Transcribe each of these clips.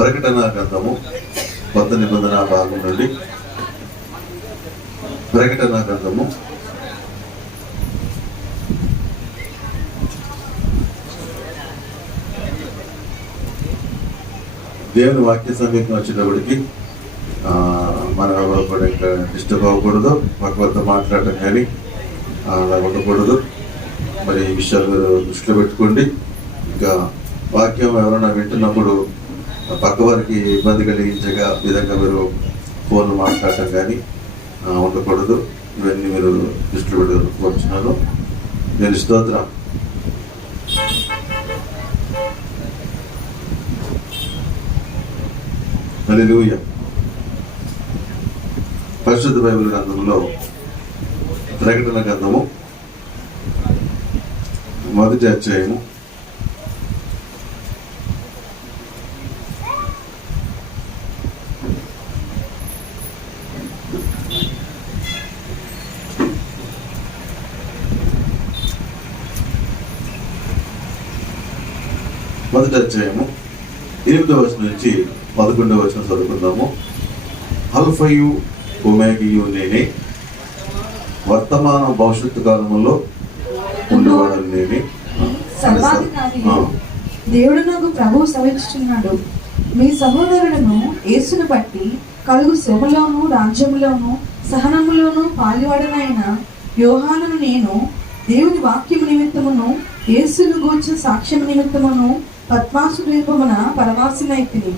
ప్రకటన గ్రంథము కొత్త నిబంధన భాగం నుండి ప్రకటన గ్రంథము 8 దేవుని వాక్య సమీపం వచ్చేటప్పటికి మనం ఎవరు కూడా ఇంకా డిస్టర్బ్ అవ్వకూడదు, పక్కవద్ద మాట్లాడటం కానీ అలా ఉండకూడదు. మరి ఈ విషయాలు దృష్టిలో పెట్టుకోండి. ఇంకా వాక్యం ఎవరైనా వింటున్నప్పుడు పక్క వారికి ఇబ్బంది కలిగించే విధంగా మీరు ఫోన్లు మాట్లాడటం కానీ ఉండకూడదు. ఇవన్నీ మీరు దృష్టిలో పెట్టుకోవచ్చున్నాను. నేను స్తోత్రం. హల్లెలూయా. పరిశుద్ధ బైబిల్ గ్రంథంలో ప్రకటన గ్రంథము 1వ అధ్యాయము 8వ వచనం నుంచి 11వ వచనం చదువుకుందాము. అల్ఫయు ఒమేగయు నేనే, వర్తమాన భవిష్యత్తు కాలంలో ఉండేవాడని నేనే. దేవుడు నాకు ప్రభువు సెలవిస్తున్నాడు, మీ సహోదరులను యేసును బట్టి కలుగు శ్రమలోను రాజ్యములోను సహనములోను పాలువాడనైన యోహానును నేను దేవుని వాక్యము నిమిత్తమును యేసును గూర్చిన సాక్ష్యము నిమిత్తమును పద్మాసు ద్వీపమున పరవాసినైతిని.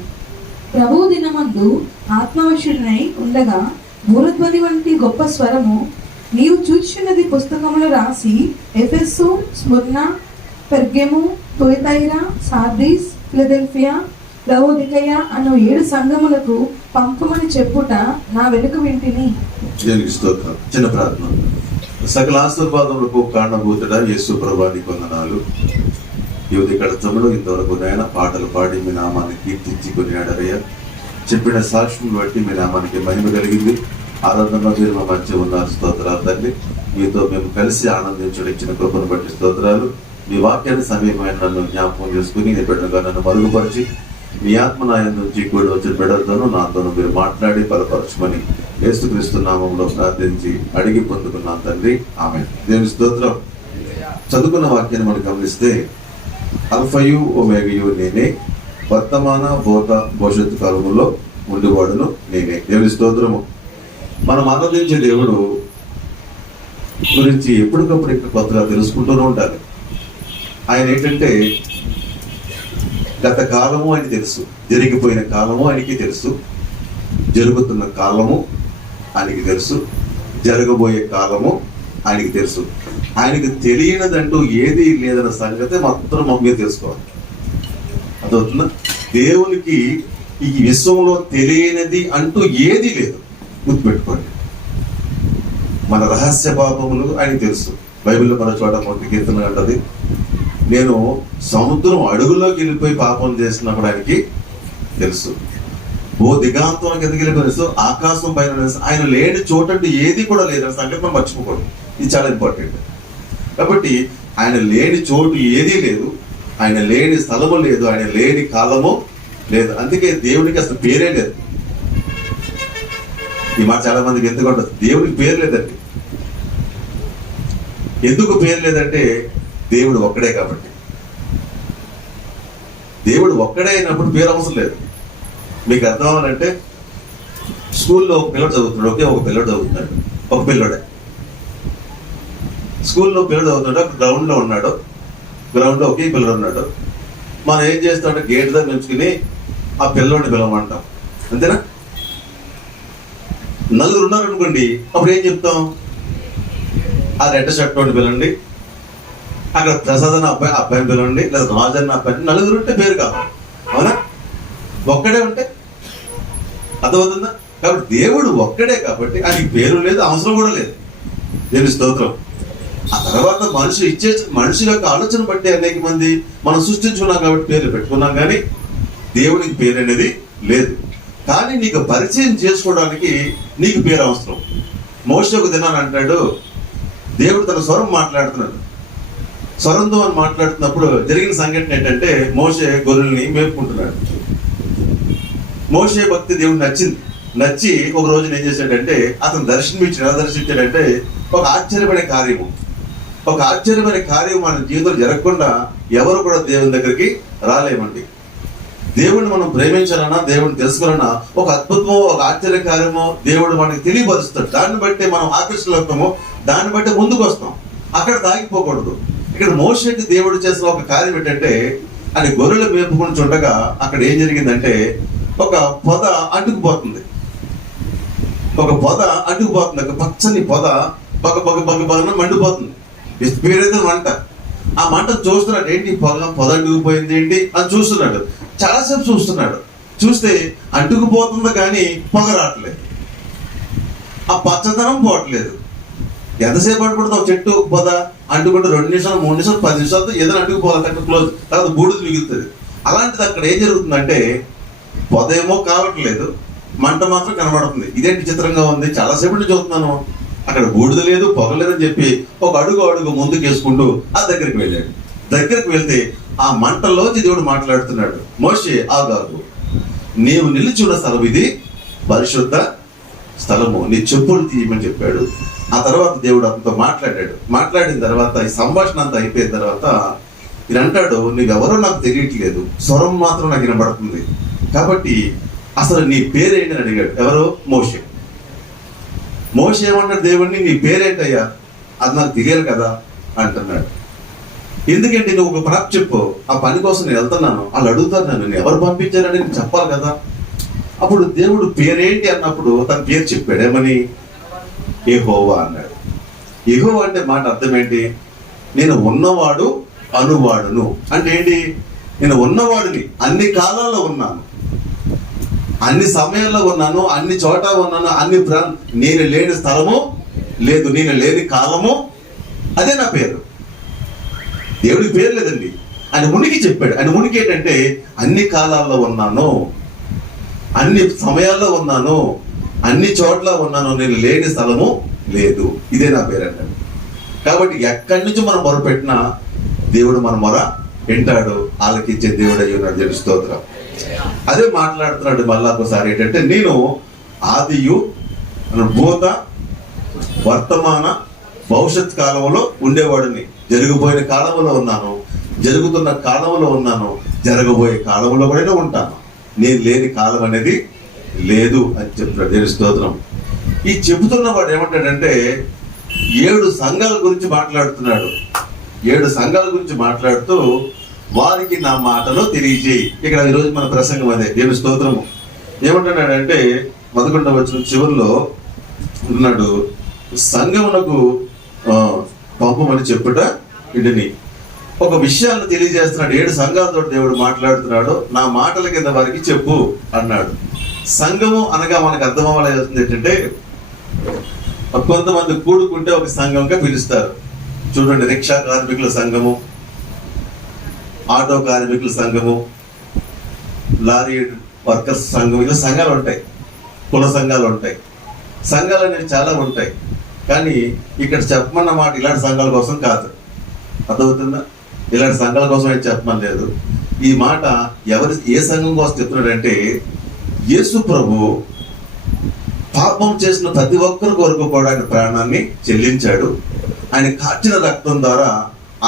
ప్రభువు దినమందు ఆత్మవశుడినై ఉండగా బూరధ్వని వంటి గొప్ప స్వరము, నీవు చూచున్నది పుస్తకములు రాసి Ephesus, Smyrna, Pergamum, Thyatira, Sardis, Philadelphia, Laodicea అను 7 సంఘములకు పంపమని చెప్పుట నా వెనుక వింటిని. చిన్న ప్రార్థన. సకల ఆశీర్వాదములకు కారణభూతుడా యేసు ప్రభువానికి వందనాలు. యువతి కడతంలో ఇంతవరకు నాయన పాటలు పాడి మీ నామాన్ని కీర్తించి కొనియాడరయ్యా. చెప్పిన సాక్ష్యం బట్టి మీ నామానికి మహిమ కలిగింది. ఆరాధనలో మీరు మా మధ్య ఉన్నారు. స్తోత్రాలు తండ్రి. మీతో మేము కలిసి ఆనందించడం ఇచ్చిన కృపను బట్టి స్తోత్రాలు. మీ వాక్యాన్ని సమీపమైన నన్ను జ్ఞాపకం చేసుకుని నీ బిడ్డగా నన్ను మరుగుపరిచి మీ ఆత్మనాయం నుంచి కూడి వచ్చిన బిడ్డలతోనూ నాతోనూ మీరు మాట్లాడి బలపరచమని యేసుక్రీస్తు నామంలో ప్రార్థించి అడిగి పొందుకున్నాను తండ్రి. ఆమేన్. దేవుని స్తోత్రం. చదువుకున్న వాక్యాన్ని మనం గమనిస్తే అల్ఫయు ఒమేగయు నేనే, వర్తమాన భవిష్యత్తు కాలంలో ఉండేవాడును నేనే. దేవుని స్తోత్రము. మనం ఆనందించే దేవుడు గురించి ఎప్పటికప్పుడు ఇంకా కొత్తగా తెలుసుకుంటూనే ఉండాలి. ఆయన ఏంటంటే గత కాలము ఆయన తెలుసు, జరిగిపోయిన కాలము ఆయనకి తెలుసు, జరుగుతున్న కాలము ఆయనకి తెలుసు, జరగబోయే కాలము ఆయనకి తెలుసు. ఆయనకి తెలియనిదంటూ ఏది లేదన్న సంగతి మాత్రం మమ్మీ తెలుసుకోవాలి. అదవుతుందా? దేవునికి ఈ విశ్వంలో తెలియనిది అంటూ ఏది లేదు. గుర్తుపెట్టుకోండి. మన రహస్య పాపములు ఆయనకి తెలుసు. బైబిల్లో మన చోట మొదటి కీర్తన అంటది, నేను సముద్రం అడుగులోకి వెళ్ళిపోయి పాపం చేసినప్పుడు ఆయనకి తెలుసు. దిగాంతం కిందకి వెళ్ళిపోయి ఆకాశం పైన ఆయన లేని చోటంటే ఏది కూడా లేదన్న సంగతి మనం మర్చిపోకూడదు. ఇది చాలా ఇంపార్టెంట్. కాబట్టి ఆయన లేని చోటు ఏదీ లేదు, ఆయన లేని స్థలము లేదు, ఆయన లేని కాలము లేదు. అందుకే దేవునికి అసలు పేరే లేదు. ఈ మాట చాలా మందికి ఎందుకు ఉంటుంది, దేవునికి పేరు లేదండి. ఎందుకు పేరు లేదంటే దేవుడు ఒక్కడే కాబట్టి. దేవుడు ఒక్కడే అయినప్పుడు పేరు అవసరం లేదు. మీకు అర్థం అవ్వాలంటే స్కూల్లో ఒక పిల్లడు చదువుతున్నాడు, ఒకే ఒక పిల్లడు చదువుతున్నాడు, ఒక పిల్లడే స్కూల్లో పిల్లడు చదువుతున్నాడు. ఒక గ్రౌండ్లో ఉన్నాడు, గ్రౌండ్లో ఒకే పిల్లడు ఉన్నాడు. మనం ఏం చేస్తామంటే గేట్ దగ్గర నుంచుకుని ఆ పిల్లోడిని పిలవమంటాం, అంతేనా? నలుగురు ఉన్నారు అనుకోండి, అప్పుడు ఏం చెప్తాం? ఆ రెడ్డ షర్ట్ వాడిని పిలండి, అక్కడ ప్రసాద్ అన్న అబ్బాయిని పిలవండి, లేదా రాజు అన్న అబ్బాయిని. నలుగురు ఉంటే పేరు కాదు, అవునా? ఒక్కడే ఉంటే అర్థమవుతుందా? కాబట్టి దేవుడు ఒక్కడే కాబట్టి ఆయనకి పేరు లేదు, అవసరం కూడా లేదు. దేవుని స్తోత్రం. ఆ తర్వాత మనుషుల యొక్క ఆలోచన బట్టి అనేక మంది మనం సృష్టించుకున్నాం కాబట్టి పేర్లు పెట్టుకున్నాం, కానీ దేవునికి పేరు అనేది లేదు. కానీ నీకు పరిచయం చేసుకోవడానికి నీకు పేరు అవసరం. మోషే ఒక దినాన్ని అంటాడు, దేవుడు తన స్వరం మాట్లాడుతున్నాడు. స్వరంతో అని మాట్లాడుతున్నప్పుడు జరిగిన సంఘటన ఏంటంటే, మోషే గొర్రెల్ని మేపుకుంటున్నాడు. మోషే భక్తి దేవుడు నచ్చి ఒక రోజున ఏం చేశాడంటే అతను దర్శనమిచ్చాడు. ఎలా దర్శించాడంటే ఒక ఆశ్చర్యమైన కార్యం మన జీవితంలో జరగకుండా ఎవరు కూడా దేవుని దగ్గరికి రాలేమండి. దేవుడిని మనం ప్రేమించాలన్నా, దేవుడిని తెలుసుకోవాలన్నా ఒక అద్భుతమో ఒక ఆశ్చర్య కార్యమో దేవుడు మనకి తెలియపరుస్తాడు. దాన్ని బట్టి మనం ఆకర్షితులవుతాము, దాన్ని బట్టి ముందుకు వస్తాం. అక్కడ తాగిపోకూడదు. ఇక్కడ మోషేకి దేవుడు చేసిన ఒక కార్యం ఏంటంటే, అని గొర్రెలు మేపుకొని చూడగా అక్కడ ఏం జరిగిందంటే ఒక పొద అంటుకుపోతుంది. ఒక పచ్చని పొద బగ మండిపోతుంది. పేరైతే మంట. ఆ మంట చూస్తున్నాడు. ఏంటి పొద అంటుకుపోయింది ఏంటి అని చూస్తున్నాడు. చాలాసేపు చూస్తే అంటుకుపోతుంది కానీ పొగ రావట్లేదు, ఆ పచ్చదనం పోవట్లేదు. ఎంతసేపు అంటుకుంటుంది ఒక చెట్టు పొద అంటుకుంటే 2 నిమిషాలు 3 నిమిషాలు 10 నిమిషాలతో ఏదైనా అంటుకుపోవాలి, అక్కడ క్లోజ్, తర్వాత బూడిద మిగులుతుంది. అలాంటిది అక్కడ ఏం జరుగుతుందంటే పొద ఏమో కావట్లేదు, మంట మాత్రం కనబడుతుంది. ఇదేంటి చిత్రంగా ఉంది, చాలాసేపు నుంచి చూస్తున్నాను, అక్కడ బూడిద లేదు పొగ లేదని చెప్పి ఒక అడుగు ముందుకు వేసుకుంటూ ఆ దగ్గరికి వెళ్ళాడు. దగ్గరికి వెళ్తే ఆ మంటల్లోంచి దేవుడు మాట్లాడుతున్నాడు. మోషే ఆగాగు, నీవు నిలిచి ఉన్న స్థలం ఇది పరిశుద్ధ స్థలము, నీ చెప్పులు తీయమని చెప్పాడు. ఆ తర్వాత దేవుడు అతనితో మాట్లాడిన తర్వాత ఈ సంభాషణ అంతా అయిపోయిన తర్వాత ఈయన అంటాడు, నువ్వెవరో నాకు తెలియట్లేదు, స్వరం మాత్రం నాకు వినబడుతుంది, కాబట్టి అసలు నీ పేరేంటి అని అడిగాడు. ఎవరు? మోషే ఏమన్నాడు దేవుడిని, నీ పేరేంటయ్యా, అది నాకు తెలియాలి కదా అంటున్నాడు. ఎందుకంటే నువ్వు ఒక పని చెప్పు, ఆ పని కోసం నేను వెళ్తున్నాను, వాళ్ళు అడుగుతారు నన్ను ఎవరు పంపించారని నేను చెప్పాలి కదా. అప్పుడు దేవుడు పేరేంటి అన్నప్పుడు తన పేరు చెప్పాడు. ఏమని? యెహోవా అన్నాడు. యెహోవా అంటే మాట అర్థం ఏంటి? నేను ఉన్నవాడు అనువాడును అంటే ఏంటి? నేను ఉన్నవాడిని, అన్ని కాలాల్లో ఉన్నాను, అన్ని సమయాల్లో ఉన్నాను, అన్ని చోట ఉన్నాను, నేను లేని స్థలము లేదు, నేను లేని కాలము, అదే నా పేరు. దేవుడికి పేరు లేదండి, ఆయన ఉనికి చెప్పాడు. ఆయన ఉనికి ఏంటంటే అన్ని కాలాల్లో ఉన్నాను, అన్ని సమయాల్లో ఉన్నాను, అన్ని చోట్ల ఉన్నాను, నేను లేని స్థలము లేదు, ఇదే నా పేరు అంటాడు. కాబట్టి ఎక్కడి నుంచి మనం మొరపెట్టినా దేవుడు మన మొర వింటాడు, ఆలకించే దేవుడు అయ్యి ఉన్నాడు. దేవుని స్తోత్రం. అదే మాట్లాడుతున్నాడు మళ్ళా ఒకసారి ఏంటంటే, నేను ఆదియు భూత వర్తమాన భవిష్యత్ కాలంలో ఉండేవాడిని, జరిగిపోయిన కాలంలో ఉన్నాను, జరుగుతున్న కాలంలో ఉన్నాను, జరగబోయే కాలంలో కూడా ఉంటాను, నేను లేని కాలం అనేది లేదు అని చెప్తున్నాడు. దేవుని స్తోత్రం. ఈ చెబుతున్న వాడు ఏమంటాడంటే 7 సంఘాల గురించి మాట్లాడుతున్నాడు. 7 సంఘాల గురించి మాట్లాడుతూ వారికి నా మాటలో తెలియజేయి. ఇక్కడ ఈరోజు మన ప్రసంగం అదే. దేవుని స్తోత్రము. ఏమంటున్నాడంటే 11వ వచనం చివరిలో ఉన్నాడు, సంఘమునకు పంపమని చెప్పుట వీటిని ఒక విషయాన్ని తెలియజేస్తున్నాడు. 7 సంఘాలతో దేవుడు మాట్లాడుతున్నాడు. నా మాటల కింద వారికి చెప్పు అన్నాడు. సంఘము అనగా మనకు అర్థం అవ్వాల్సింది ఏంటంటే, కొంతమంది కూడుకుంటే ఒక సంఘంగా పిలుస్తారు. చూడండి, రిక్షా కార్మికుల సంఘము, ఆటో కార్మికుల సంఘము, లారీ వర్కర్స్ సంఘం, ఇలా సంఘాలు ఉంటాయి, కుల సంఘాలు ఉంటాయి. సంఘాలు అనేవి చాలా ఉంటాయి. కానీ ఇక్కడ చెప్పమన్న మాట ఇలాంటి సంఘాల కోసం కాదు. అర్థమవుతుందా? ఇలాంటి సంఘాల కోసం ఏం చెప్పమని లేదు. ఈ మాట ఏ సంఘం కోసం చెప్తున్నాడంటే, యేసు ప్రభు పాపం చేసిన ప్రతి ఒక్కరి కొరకు కూడా ఆయన ప్రాణాన్ని చెల్లించాడు. ఆయన కార్చిన రక్తం ద్వారా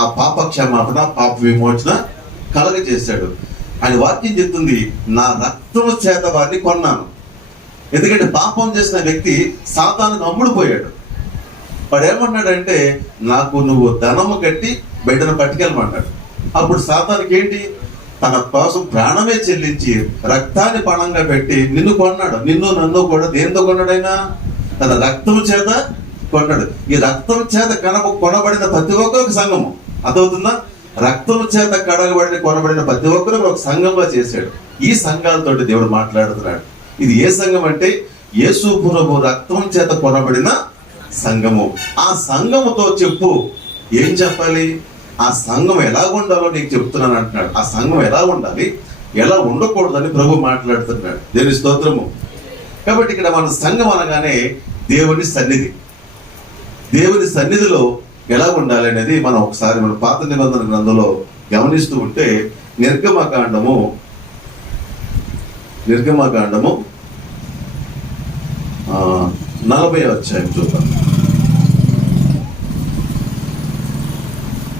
ఆ పాప క్షమాపణ, పాప విమోచన కలగజేశాడు. ఆయన వాక్యం చెప్తుంది, నా రక్తం చేత వారిని కొన్నాను. ఎందుకంటే పాపం చేసిన వ్యక్తి సాతానుకు అమ్ముడుపోయాడు. వాడు ఏమన్నాడంటే, నాకు నువ్వు ధనము కట్టి బిడ్డను పట్టుకెళ్ళమన్నాడు. అప్పుడు సాతానుకి ఏంటి? తన కోసం ప్రాణమే చెల్లించి రక్తాన్ని పణంగా పెట్టి నిన్ను కొన్నాడు. నిన్ను నన్ను కూడా దేంతో కొన్నాడైనా? తన రక్తం చేత కొన్నాడు. ఈ రక్తం చేత కొనబడిన ప్రతి ఒక్కరికి సంఘము. అదవుతుందా? రక్తం చేత కొనబడిన ప్రతి ఒక్కరు ఒక సంఘంగా చేశాడు. ఈ సంఘాలతో దేవుడు మాట్లాడుతున్నాడు. ఇది ఏ సంఘం అంటే, యేసు ప్రభు రక్తం చేత కొనబడిన సంఘము. ఆ సంఘముతో చెప్పు. ఏం చెప్పాలి? ఆ సంఘం ఎలా ఉండాలో నీకు చెప్తున్నాను అంటున్నాడు. ఆ సంఘం ఎలా ఉండాలి, ఎలా ఉండకూడదని ప్రభు మాట్లాడుతున్నాడు. దేవుని స్తోత్రము. కాబట్టి ఇక్కడ మన సంఘం అనగానే దేవుని సన్నిధి. దేవుని సన్నిధిలో ఎలా ఉండాలి అనేది మనం ఒకసారి మన పాత నిబంధన గ్రంథంలో గమనిస్తూ ఉంటే, నిర్గమకాండము నిర్గమకాండము 40వ అధ్యాయం చూద్దాం.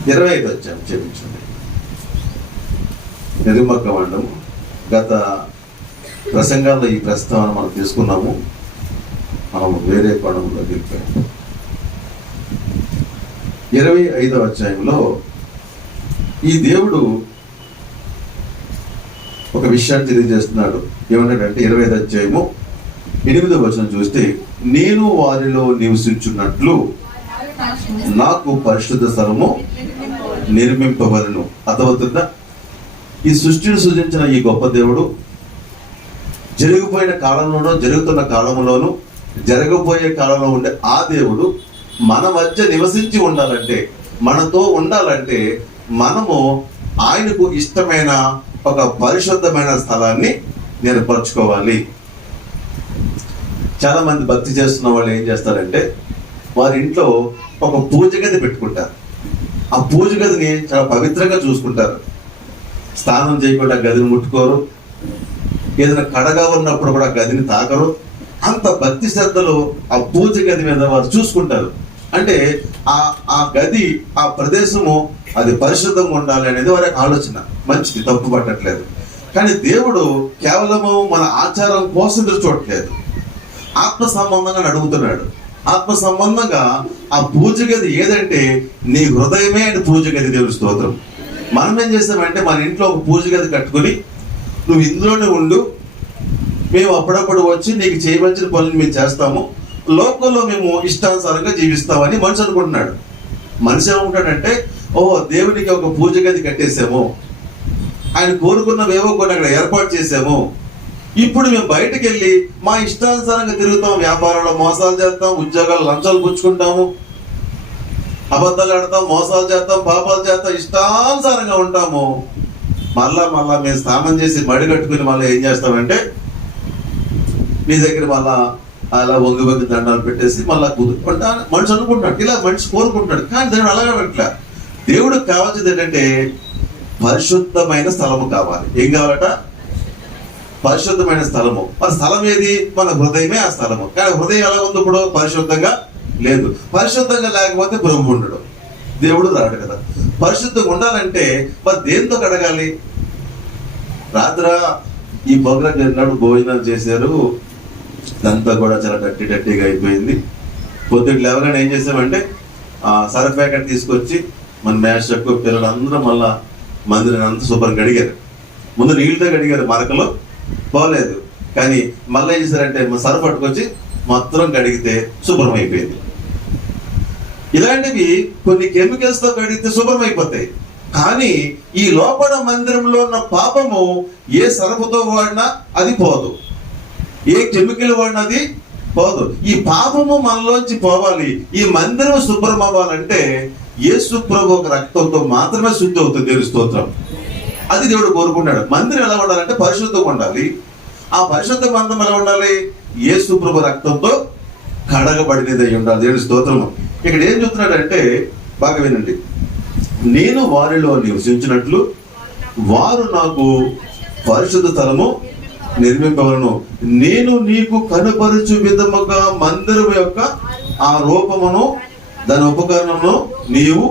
25వ అధ్యాయం క్షమించండి. నిర్గమకాండము గత ప్రసంగాల్లో ఈ ప్రస్తావన మనం తీసుకున్నాము. మనం వేరే కోణంలో వెళ్ళిపోయాము. 25వ అధ్యాయంలో ఈ దేవుడు ఒక విషయాన్ని తెలియజేస్తున్నాడు. ఏమంటాడంటే 25వ అధ్యాయము 8వ వచనం చూస్తే, నేను వారిలో నివసించున్నట్లు నాకు పరిశుద్ధ స్థలము నిర్మింపబలను. అర్థమవుతుందా? ఈ సృష్టిని సృజించిన ఈ గొప్ప దేవుడు జరిగిపోయిన కాలంలోనూ జరుగుతున్న కాలంలోనూ జరగబోయే కాలంలో ఉండే ఆ దేవుడు మన మధ్య నివసించి ఉండాలంటే, మనతో ఉండాలంటే మనము ఆయనకు ఇష్టమైన ఒక పరిశుద్ధమైన స్థలాన్ని ఏర్పరచుకోవాలి. చాలా మంది భక్తి చేస్తున్న వాళ్ళు ఏం చేస్తారంటే, వారి ఇంట్లో ఒక పూజ గది పెట్టుకుంటారు. ఆ పూజ గదిని చాలా పవిత్రంగా చూసుకుంటారు. స్నానం చేయకుండా గదిని ముట్టుకోరు. ఏదైనా కడగా ఉన్నప్పుడు కూడా గదిని తాకరు. అంత భక్తి శ్రద్ధలు ఆ పూజ గది మీద వారు చూసుకుంటారు. అంటే ఆ గది, ఆ ప్రదేశము అది పరిశుద్ధంగా ఉండాలి అనేది వారి ఆలోచన. మంచిది, తప్పు పట్టట్లేదు. కానీ దేవుడు కేవలము మన ఆచారం కోసం చూడట్లేదు. ఆత్మ సంబంధంగా అడుగుతున్నాడు. ఆత్మ సంబంధంగా ఆ పూజ గది ఏదంటే నీ హృదయమే అని పూజ గది. దేవుడి స్తోత్రం. మనం ఏం చేస్తామంటే మన ఇంట్లో ఒక పూజ గది కట్టుకుని నువ్వు ఇందులోనే ఉండు, మేము అప్పుడప్పుడు వచ్చి నీకు చేయవలసిన పనులు మేము చేస్తాము, లోకంలో మేము ఇష్టానుసారంగా జీవిస్తామని మనిషి అనుకుంటున్నాడు. మనిషి ఏమనుకుంటాడంటే, ఓహో దేవునికి ఒక పూజ గది కట్టేసాము, ఆయన కోరుకున్నవేవో కొన్ని అక్కడ ఏర్పాటు చేసాము, ఇప్పుడు మేము బయటకు వెళ్ళి మా ఇష్టానుసారంగా తిరుగుతాం, వ్యాపారంలో మోసాలు చేస్తాం, ఉద్యోగాలు లంచాలు పుచ్చుకుంటాము, అబద్ధాలు ఆడతాం, మోసాలు చేస్తాం, పాపాలు చేస్తాం, ఇష్టానుసారంగా ఉంటాము. మళ్ళా మేము స్నానం చేసి మడి కట్టుకుని మళ్ళీ ఏం చేస్తామంటే నీ దగ్గర మళ్ళా అలా వంగి దండాలు పెట్టేసి మళ్ళా కుదురుకుంటా మనిషి అనుకుంటాడు. ఇలా మనిషి కోరుకుంటాడు. కానీ దేవుడు అలాగే పెట్టలే. దేవుడికి కావాల్సింది ఏంటంటే పరిశుద్ధమైన స్థలము కావాలి. ఏం కావాలట? పరిశుద్ధమైన స్థలము. మన స్థలం ఏది? మన హృదయమే ఆ స్థలము. కానీ హృదయం ఎలా ఉంది? ఇప్పుడు పరిశుద్ధంగా లేదు. పరిశుద్ధంగా లేకపోతే ప్రభు ఉండడు, దేవుడు రాడు కదా. పరిశుద్ధంగా ఉండాలంటే మరి దేంతో కడగాలి? రాత్ర ఈ ప్రోగ్రాం జరిగినప్పుడు భోజనాలు చేశారు, ఇదంతా కూడా చాలా డట్టీగా అయిపోయింది. పొద్దున్న లేవగానే ఏం చేసామంటే సర్ఫ్ ప్యాకెట్ తీసుకొచ్చి మన మ్యాచ్ ఎక్కువ పిల్లలందరూ మళ్ళా మందిరాన్ని అంతా శుభ్రంగా కడిగారు. ముందు నీళ్ళతో కడిగారు, మరకలో బాగలేదు. కానీ మళ్ళీ ఏం చేశారంటే సర్ఫ్ పట్టుకొచ్చి మొత్తం కడిగితే శుభ్రం అయిపోయింది. ఇలాంటివి కొన్ని కెమికల్స్ తో కడిగితే శుభ్రం అయిపోతాయి. కానీ ఈ లోపల మందిరంలో ఉన్న పాపము ఏ సర్ఫుతో వాడినా అది పోదు, ఏ కెమికల్ వాడినది పోదు. ఈ పాపము మనలోంచి పోవాలి, ఈ మందిరం శుభ్రం అవ్వాలంటే యేసు ప్రభు ఒక రక్తంతో మాత్రమే శుద్ధి అవుతుంది. దేవుని స్తోత్రం. అది దేవుడు కోరుకున్నాడు. మందిరం ఎలా ఉండాలంటే పరిశుద్ధంగా ఉండాలి. ఆ పరిశుద్ధ మందిరం ఎలా ఉండాలి? యేసు ప్రభు రక్తంతో కడగబడినది అయి ఉండాలి. దేవుని స్తోత్రము. ఇక్కడ ఏం చెప్తున్నాడంటే బాగా వినండి. నేను వారిలో నివసించినట్లు వారు నాకు పరిశుద్ధ స్థలము నిర్మింపవలను. నేను నీకు కనపరచు విధముగా మందిరం యొక్క ఆ రూపమును దాని ఉపకరణమును నీవు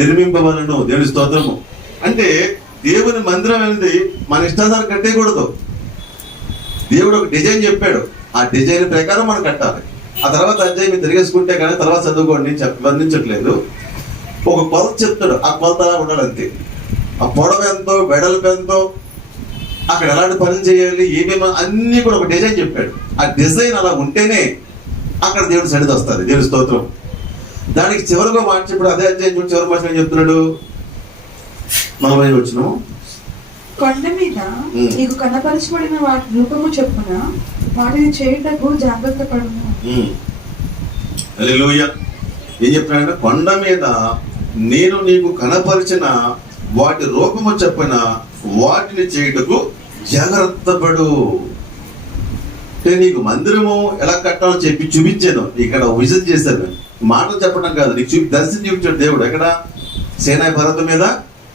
నిర్మింపవలను. దేవుని స్తోత్రము. అంటే దేవుని మందిరం అనేది మన ఇష్టానుసారం కట్టేయకూడదు. దేవుడు ఒక డిజైన్ చెప్పాడు, ఆ డిజైన్ ప్రకారం మనం కట్టాలి. ఆ తర్వాత అధ్యాయం మీరు తిరిగేసుకుంటే కానీ తర్వాత చదువుకోండి, వర్ణించట్లేదు. ఒక కొలత చెప్తాడు, ఆ కొలత అలా ఉండాలంతే. ఆ పొడవ ఎంతో, వెడల్పు ఎంతో, అక్కడ ఎలాంటి పనులు చేయాలి, ఏమేమో అన్నీ కూడా ఒక డిజైన్ చెప్పాడు. ఆ డిజైన్ అలా ఉంటేనే అక్కడ దేవుడు సన్నిధి వస్తుంది. దేవుడి స్తోత్రం. దానికి చివరిగా మాట చెప్పాడు, అదే అధ్యాయం చివరి మాట ఏం చెప్తున్నాడు? 40 వచ్చిన కొండ మీద నీకు కనపరచబడిన వాటి రూపము చొప్పున వాటిని చేయుటకు జాగ్రత్త పడును. హల్లెలూయా. ఏం చెప్తున్నాడు? కొండ మీద నేను నీకు కనపరిచిన వాటి రూపము చెప్పిన వాటిని చేయుటకు జాగ్రత్త పడు. అంటే నీకు మందిరము ఎలా కట్టాలో చెప్పి చూపించాను, ఇక్కడ విజిట్ చేశాను. మాటలు చెప్పడం కాదు, నీకు దర్శనం చూపించాడు దేవుడు. ఎక్కడ? సేనాయి పర్వతం మీద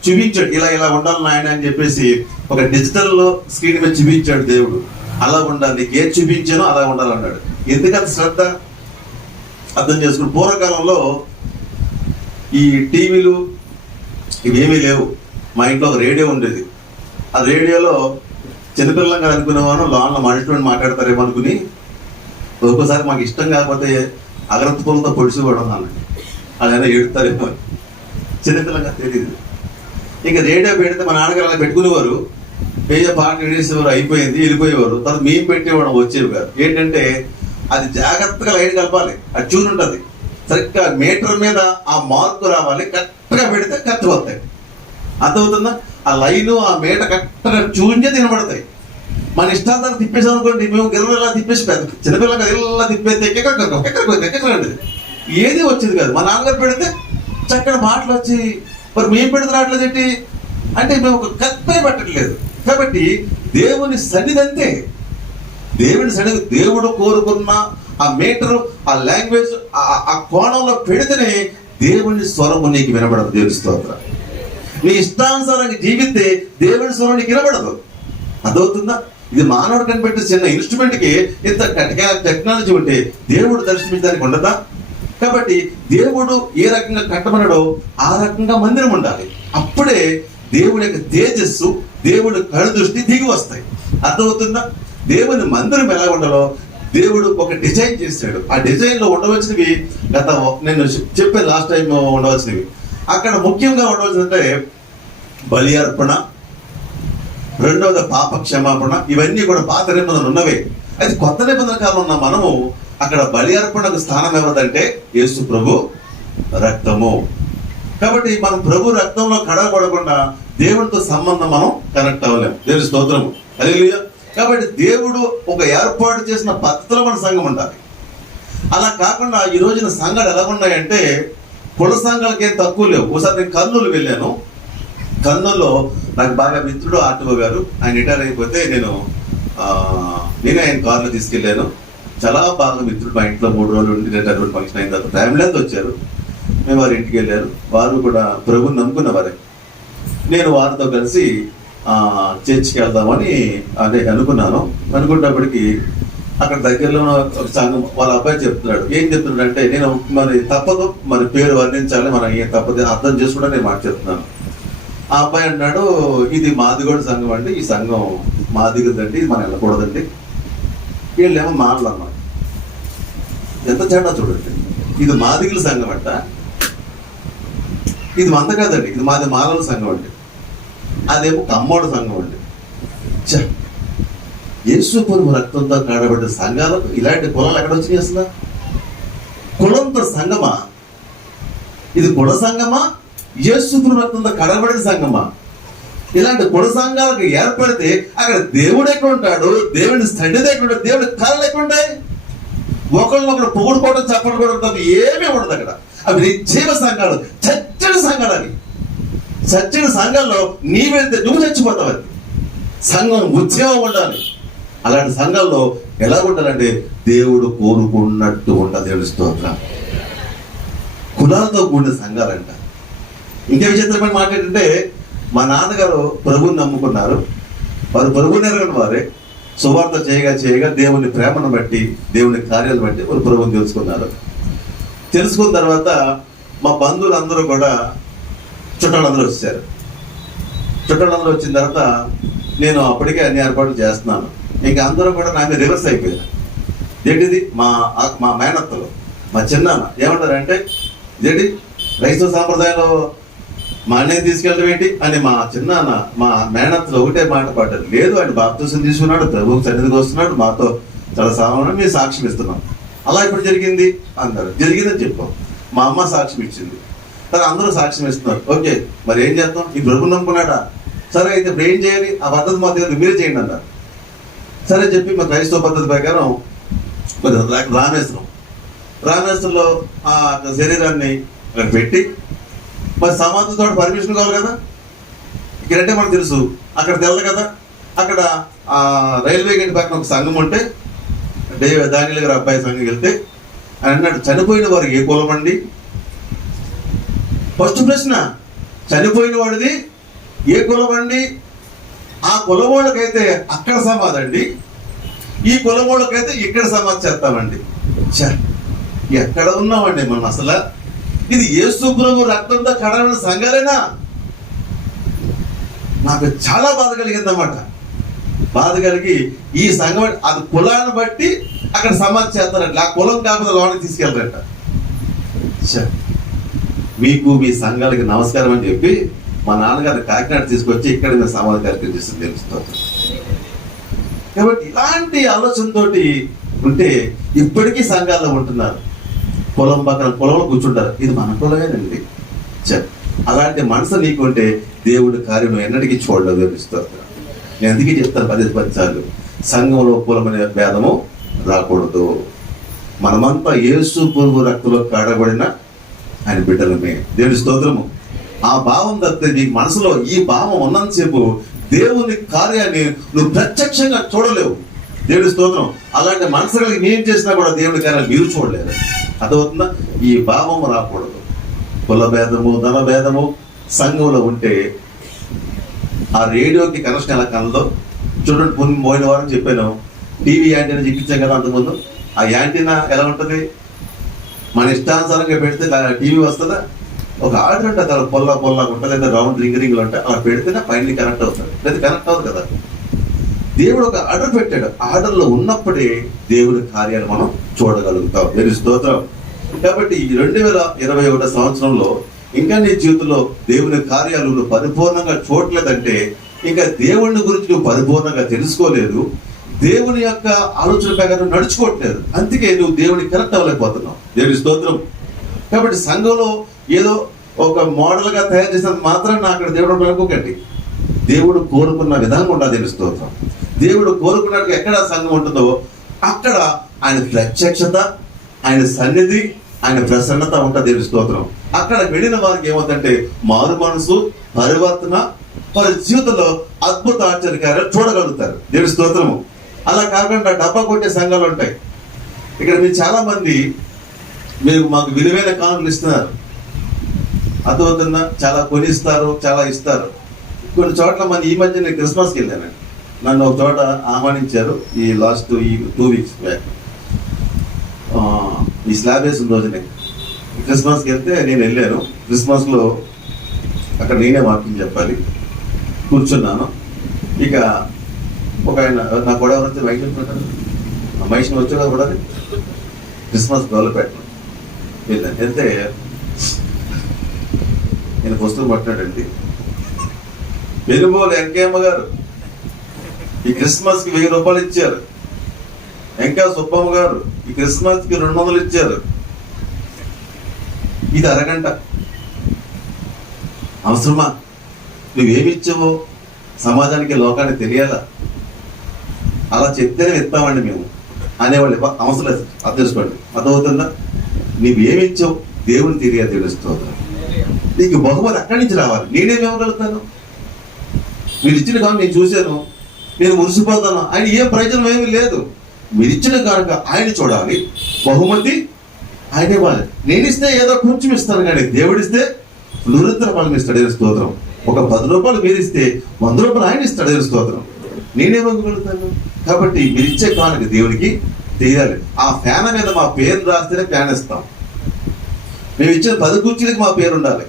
చూపించాడు, ఇలా ఇలా ఉండాలి నాయన అని చెప్పేసి ఒక డిజిటల్ స్క్రీన్ మీద చూపించాడు దేవుడు. అలా ఉండాలి, నీకు ఏది చూపించానో అలా ఉండాలన్నాడు. ఎందుకంత శ్రద్ధ అర్థం చేసుకుని, పూర్వకాలంలో ఈ టీవీలు ఇవేమీ లేవు. మా ఇంట్లో ఒక రేడియో ఉండేది. ఆ రేడియోలో చిన్నపిల్లలంగా అనుకునేవాను, లోన్లో మనుషులను మాట్లాడతారేమో అనుకుని ఒక్కోసారి మాకు ఇష్టం కాకపోతే అగరత్తి పూలతో పొడిచి కూడా ఉన్నాను, అలా ఏడుతారేమో అని. చిన్నపిల్లగా తెలియదు. ఇంకా రేడియో పెడితే మా నాన్నగారు అలా పెట్టుకునేవారు, పేజ పాట వినేసేవారు, అయిపోయింది, వెళ్ళిపోయేవారు. తర్వాత మేము పెట్టేవాడు వచ్చేవి కాదు. ఏంటంటే అది జాగ్రత్తగా లైన్ కలపాలి, అది ట్యూన్ ఉంటుంది సరిగ్గా మీటర్ మీద ఆ మార్కు రావాలి, కరెక్ట్గా పెడితే కరెక్ట్ వస్తాయి. అర్థమవుతుందా? ఆ లైను ఆ మీట కరెక్ట్గా చూంచే తినబడతాయి. మన ఇష్టాంతాన్ని తిప్పేసాం అనుకోండి, మేము గిర్రలా తిప్పేసి పెద్ద చిన్నపిల్లగా గిర్రలా తిప్పేస్తే ఎక్కడికి ఏది వచ్చేది కాదు. మా నాన్నగారు పెడితే చక్కటి మాటలు వచ్చి, మరి మేము పెడితే రావట్లేదు ఏంటి అంటే మేము ఒక కత్తే పెట్టట్లేదు. కాబట్టి దేవుని సన్నిధి అంతే, దేవుని సన్నిధి దేవుడు కోరుకున్న ఆ మీటరు ఆ లాంగ్వేజ్ ఆ కోణంలో పెడితేనే దేవుని స్వరము నీకు వినబడదు. దేవుని స్తోత్రం. నీ ఇష్టానుసారంగా జీవితే దేవుని స్వరం నీకు వినబడదు. అదవుతుందా? ఇది మానవుడు కనిపెట్టే చిన్న ఇన్స్ట్రుమెంట్కి ఇంత టెక్నాలజీ ఉంటే దేవుడు దర్శించడానికి ఉండదా? కాబట్టి దేవుడు ఏ రకంగా కట్టమన్నాడో ఆ రకంగా మందిరం ఉండాలి. అప్పుడే దేవుడి యొక్క తేజస్సు, దేవుడి కనుదృష్టి దిగి వస్తాయి. అర్థమవుతుందా? దేవుని మందిరం ఎలా ఉండాలో దేవుడు ఒక డిజైన్ చేశాడు. ఆ డిజైన్ లో ఉండవలసినవి నేను చెప్పాను లాస్ట్ టైం ఉండవలసినవి. అక్కడ ముఖ్యంగా ఉండవలసిందంటే బలి అర్పణ, రెండవది పాప క్షమాపణ. ఇవన్నీ కూడా పాత నిబంధనలు ఉన్నవే. అయితే కొత్త నిబంధన కాలంలో ఉన్న మనము అక్కడ బలి అర్పణకు స్థానం ఎవరిదంటే యేసు ప్రభు రక్తము. కాబట్టి మనం ప్రభు రక్తంలో కడగబడకుండా దేవుడితో సంబంధం మనం కనెక్ట్ అవ్వలేము. దేవుని స్తోత్రము, హల్లెలూయా. కాబట్టి దేవుడు ఒక ఏర్పాటు చేసిన పద్ధతిలో మన సంఘం ఉండాలి. అలా కాకుండా ఈ రోజున సంఘాలు ఎలా ఉన్నాయంటే కుల సంఘాలకి ఏం తక్కువ లేవు. ఒకసారి నేను కర్నూలు వెళ్ళాను. కర్నూలులో నాకు బాగా మిత్రుడు ఆర్టీఓ గారు, ఆయన రిటైర్ అయిపోతే నేనే ఆయన కార్లో తీసుకెళ్ళాను. చాలా బాగా మిత్రుడు, మా ఇంట్లో 3 రోజులు ఉండి రిటైర్ ఫంక్షన్ అయిన తర్వాత ఫ్యామిలీ అంతా వచ్చారు. మేము వారి ఇంటికి వెళ్ళారు. వారు కూడా ప్రభుని నమ్ముకున్నవారే. నేను వారితో కలిసి చర్చికి వెళ్దామని అనుకున్నాను. అనుకున్నప్పటికీ అక్కడ దగ్గరలో ఒక సంఘం వాళ్ళ అబ్బాయి చెప్తున్నాడు. ఏం చెప్తున్నాడు అంటే, నేను మరి తప్పదు, మరి పేరు వర్ణించాలి, మనం ఏం తప్పదు అర్థం చేసుకోవడం నేను మాట చెప్తున్నాను. ఆ అబ్బాయి అన్నాడు, ఇది మాదిగోడ సంఘం అండి, ఈ సంఘం మాదిగదండి, ఇది మనం వెళ్ళకూడదండి. వీళ్ళేమో మాటలు అన్నమాట. ఎంత తేడా చూడండి. ఇది మాదిగల సంఘం అంట, ఇది మంద కాదండి, ఇది మాది మాలల సంఘం అండి, అదేమో కమ్మోడు సంఘం అండి. యేసు ప్రభు రక్తంతో కాడబడ్డ సంఘాలకు ఇలాంటి కులాలు ఎక్కడ వచ్చినాయి అసలు? కులంతో సంఘమా? ఇది కుల సంఘమా? యేసు ప్రభు రక్తంతో కడబడిన సంఘమా? ఇలాంటి కుల సంఘాలకు ఏర్పడితే అక్కడ దేవుడు ఎక్కడ ఉంటాడు? దేవుని సన్నిధి ఎక్కడ ఉంటాడు? దేవుడి కళలు ఎక్కడ ఉంటాయి? ఒకళ్ళొకరు పొగుడుకోవడం, చెప్పడం తప్ప ఏమీ ఉండదు అక్కడ. అవి నిర్జీవ సంఘాలు, చచ్చని సంఘాలు. అవి చచ్చని సంఘాల్లో నీ వెళ్తే నువ్వు చచ్చిపోతావు. అది సంఘం ఉద్యమం ఉండాలి. అలాంటి సంఘాల్లో ఎలా ఉండాలంటే దేవుడు కోరుకున్నట్టు ఉండాలి. దేవుడి స్తోత్రం. కులాలతో కూడిన సంఘాలంట. ఇంకే విచిత్రమైన మాట ఏంటంటే, మా నాన్నగారు ప్రభుని నమ్ముకున్నారు. వారు ప్రభుని ఎరగని వారే. సువార్త చేయగా చేయగా దేవుని ప్రేమను బట్టి, దేవుని కార్యాలను బట్టి వారు ప్రభుని తెలుసుకున్నారు. తెలుసుకున్న తర్వాత మా బంధువులందరూ కూడా, చుట్టాలందరూ వచ్చారు. చుట్టాలందరూ వచ్చిన తర్వాత నేను అప్పటికే అన్ని ఏర్పాట్లు చేస్తున్నాను. ఇంకా అందరూ కూడా నా మీద రివర్స్ అయిపోయారు. ఏంటిది? మా మేనత్తలు, మా చిన్నాన్న ఏమంటారంటే, ఏంటి క్రైస్తవ సాంప్రదాయంలో మా అన్నయ్య తీసుకెళ్ళడం ఏంటి అని మా చిన్నాన్న, మా మేనత్తలు ఒకటే మాట పడ్డారు. లేదు, ఆయన బాప్తిసం తీసుకున్నాడు, ప్రభువుకి సన్నిధికి వస్తున్నాడు, మాతో చాలా సామాన్యం, మేము సాక్ష్యం ఇస్తున్నాం. అలా ఇప్పుడు జరిగింది అన్నారు. జరిగిందని చెప్పాం. మా అమ్మ సాక్ష్యం ఇచ్చింది. సరే, అందరూ సాక్ష్యం ఇస్తున్నారు. ఓకే, మరి ఏం చేస్తాం? ఈ ప్రభు నమ్ముకున్నాడా? సరే, అయితే ఇప్పుడు ఏం చేయాలి? ఆ పద్ధతి మా దగ్గర మీరే చేయండి అన్నారు. సరే చెప్పి మా క్రైస్తవ పద్ధతి ప్రకారం మరి రామేశ్వరంలో ఆ శరీరాన్ని అక్కడ పెట్టి, మరి సమాధితో పర్మిషన్ కావాలి కదా. ఇక్కడంటే మనకు తెలుసు, అక్కడ తెలదు కదా. అక్కడ రైల్వే గేట్ పక్కన ఒక సంఘం ఉంటే, దానిలో గారు అబ్బాయి సంఘం వెళ్తే ఆయన అన్నాడు, చనిపోయిన వారు ఏ కులం అండి? ఫస్ట్ ప్రశ్న, చనిపోయిన వాడిది ఏ కులం అండి? ఆ కులం వాళ్ళకైతే అక్కడ సమాధి అండి, ఈ కులం వాళ్ళకైతే ఇక్కడ సమాధి చేస్తామండి. ఎక్కడ ఉన్నామండి మనం అసలు? ఇది యేసు ప్రభు రక్తంతో కడగబడిన సంఘాలేనా? నాకు చాలా బాధ కలిగిందన్నమాట. బాధ కలిగి ఈ సంఘం అది కులాన్ని బట్టి అక్కడ సమాధి చేస్తారంట, ఆ కులం కాకపోతే లోనికి తీసుకెళ్తారంట. మీకు మీ సంఘాలకి నమస్కారం అని చెప్పి మా నాన్నగారు కాకినాడ తీసుకొచ్చి ఇక్కడ మేము సమాధి కార్యక్రమం చేస్తుంది తెలుస్తుంది. కాబట్టి ఇలాంటి ఆలోచనతో ఉంటే ఇప్పటికీ సంఘాల్లో ఉంటున్నారు. పొలం పక్కన పొలంలో కూర్చుంటారు, ఇది మన కులమేనండి. అలాంటి మనసు నీకుంటే దేవుడి కార్యం ఎన్నటికీ చూడలేదు తెలుస్తుంది. నేను అందుకే చెప్తాను 10 సార్లు, సంఘంలో కులమనే భేదము రాకూడదు. మనమంతా యేసు ప్రభు రక్తంలో కడగబడిన ఆయన బిడ్డలమే. దేవుడి స్తోత్రము. ఆ భావం తప్పితే నీకు మనసులో ఈ భావం ఉన్నంతసేపు దేవుని కార్యాన్ని నువ్వు ప్రత్యక్షంగా చూడలేవు. దేవుడి స్తోత్రం. అలాంటి మనసు కలిగి నేను చేసినా కూడా దేవుడి కార్యాలు మీరు చూడలేరు. అర్థమవుతుందా? ఈ భావం రాకూడదు. కుల భేదము, ధన భేదము సంఘంలో ఉంటే ఆ రేడియోకి కనెక్షన్ ఎలా కలదో చూడండి. పోయిన వారం చెప్పాను, టీవీ యాంటీనా చూపించాం కదా అంతకుముందు. ఆ యాంటీనా ఎలా ఉంటుంది? మన ఇష్టానుసారంగా పెడితే టీవీ వస్తుందా? ఒక ఆర్డర్ ఉంటుంది, అలా పొల్లా ఉంటుంది, లేదా రౌండ్ రింగులు ఉంటాయి. అలా పెడితేనే పైన కనెక్ట్ అవుతుంది, లేదా కనెక్ట్ అవుతుంది కదా. దేవుడు ఒక ఆర్డర్ పెట్టాడు. ఆర్డర్లో ఉన్నప్పుడే దేవుడి కార్యాలు మనం చూడగలుగుతాం. దేవుడి స్తోత్రం. కాబట్టి ఈ 2021 సంవత్సరంలో ఇంకా నీ జీవితంలో దేవుని కార్యాలు నువ్వు పరిపూర్ణంగా చూడలేదంటే ఇంకా దేవుని గురించి నువ్వు పరిపూర్ణంగా తెలుసుకోలేదు, దేవుని యొక్క ఆలోచన ప్రకారం నడుచుకోవట్లేదు. అందుకే నువ్వు దేవుని కనెక్ట్ అవ్వలేకపోతున్నావు. దేవుడి స్తోత్రం. కాబట్టి సంఘంలో ఏదో ఒక మోడల్గా తయారు చేసిన మాత్రం అక్కడ దేవుడు అనుకోకండి. దేవుడు కోరుకున్న విధంగా ఉండాలి. దేవుడి స్తోత్రం. దేవుడు కోరుకున్నట్టుగా ఎక్కడ సంఘం ఉంటుందో అక్కడ ఆయన ప్రత్యక్షత, ఆయన సన్నిధి, ఆయన ప్రసన్నత ఉంటుంది. దేవుడి స్తోత్రం. అక్కడ వెళ్ళిన వారికి ఏమవుతుందంటే మారు మనసు, పరివర్తన, వారి జీవితంలో అద్భుత ఆశ్చర్యకార్యాలు చూడగలుగుతారు. దేవుడి స్తోత్రము. అలా కాకుండా డబ్బా కొట్టే సంఘాలు ఉంటాయి. ఇక్కడ మీరు చాలా మంది మీరు మాకు విలువైన కానుకలు ఇస్తున్నారు, అర్థమవుతుందా? చాలా కొనిస్తారు, చాలా ఇస్తారు. కొన్ని చోట్ల మన ఈ మధ్య నేను క్రిస్మస్కి వెళ్ళానండి. నన్ను ఒక చోట ఆహ్వానించారు ఈ లాస్ట్ 2 వీక్స్ బ్యాక్. ఈ స్లాబ్ వేసిన రోజునే క్రిస్మస్కి వెళ్తే నేను వెళ్ళాను. క్రిస్మస్లో అక్కడ నేనే వాకింగ్ చెప్పాలి. కూర్చున్నాను. ఇక ఒక ఆయన నా కూడా ఎవరైతే మహిళ వచ్చాడు కూడా క్రిస్మస్ గౌలు పెట్టాను. వెళ్ళాను. వెళ్తే నేను పుస్తకం పట్టినాడండి. వెనుబోలు వెంకయ్యమ్మ గారు ఈ క్రిస్మస్కి 1000 రూపాయలు ఇచ్చారు. వెంకయ్య సుబ్బమ్మ గారు ఈ క్రిస్మస్కి 200 ఇచ్చారు. ఇది అరగంట. అవసరమా? నువ్వేమి ఇచ్చావో సమాజానికి, లోకానికి తెలియాలా? అలా చెప్తేనే ఇస్తామండి మేము అనేవాళ్ళు. అవసరం లేదు, అది తెలుసుకోండి. అర్థమవుతుందా? నువ్వేమి ఇచ్చావు దేవుని తెలియాలి. తెలుస్తుంది. నీకు బహుమతి అక్కడి నుంచి రావాలి. నేనేమి ఇవ్వగలుగుతాను? మీరు ఇచ్చిన కాను నేను చూశాను, నేను మురిసిపోతాను. ఆయన ఏ ప్రయోజనం ఏమీ లేదు. మీరు ఇచ్చిన కనుక ఆయన చూడాలి, బహుమతి ఆయన ఇవ్వాలి. నేను ఇస్తే ఏదో కొంచెం ఇస్తాను, కానీ దేవుడిస్తే నూరంతర ఫలం ఇస్తాడు. దేవుని స్తోత్రం. ఒక 10 రూపాయలు మీరు ఇస్తే 100 రూపాయలు ఆయన ఇస్తాడు. దేవుని స్తోత్రం. నేనేమనుకుంటాను? కాబట్టి మీరు ఇచ్చే కానుక దేవునికి తెలియాలి. ఆ ఫ్యాన్ మీద మా పేరు రాస్తేనే ఫ్యాన్ ఇస్తాం. మేము ఇచ్చిన 10 కుర్చీలకి మా పేరు ఉండాలి.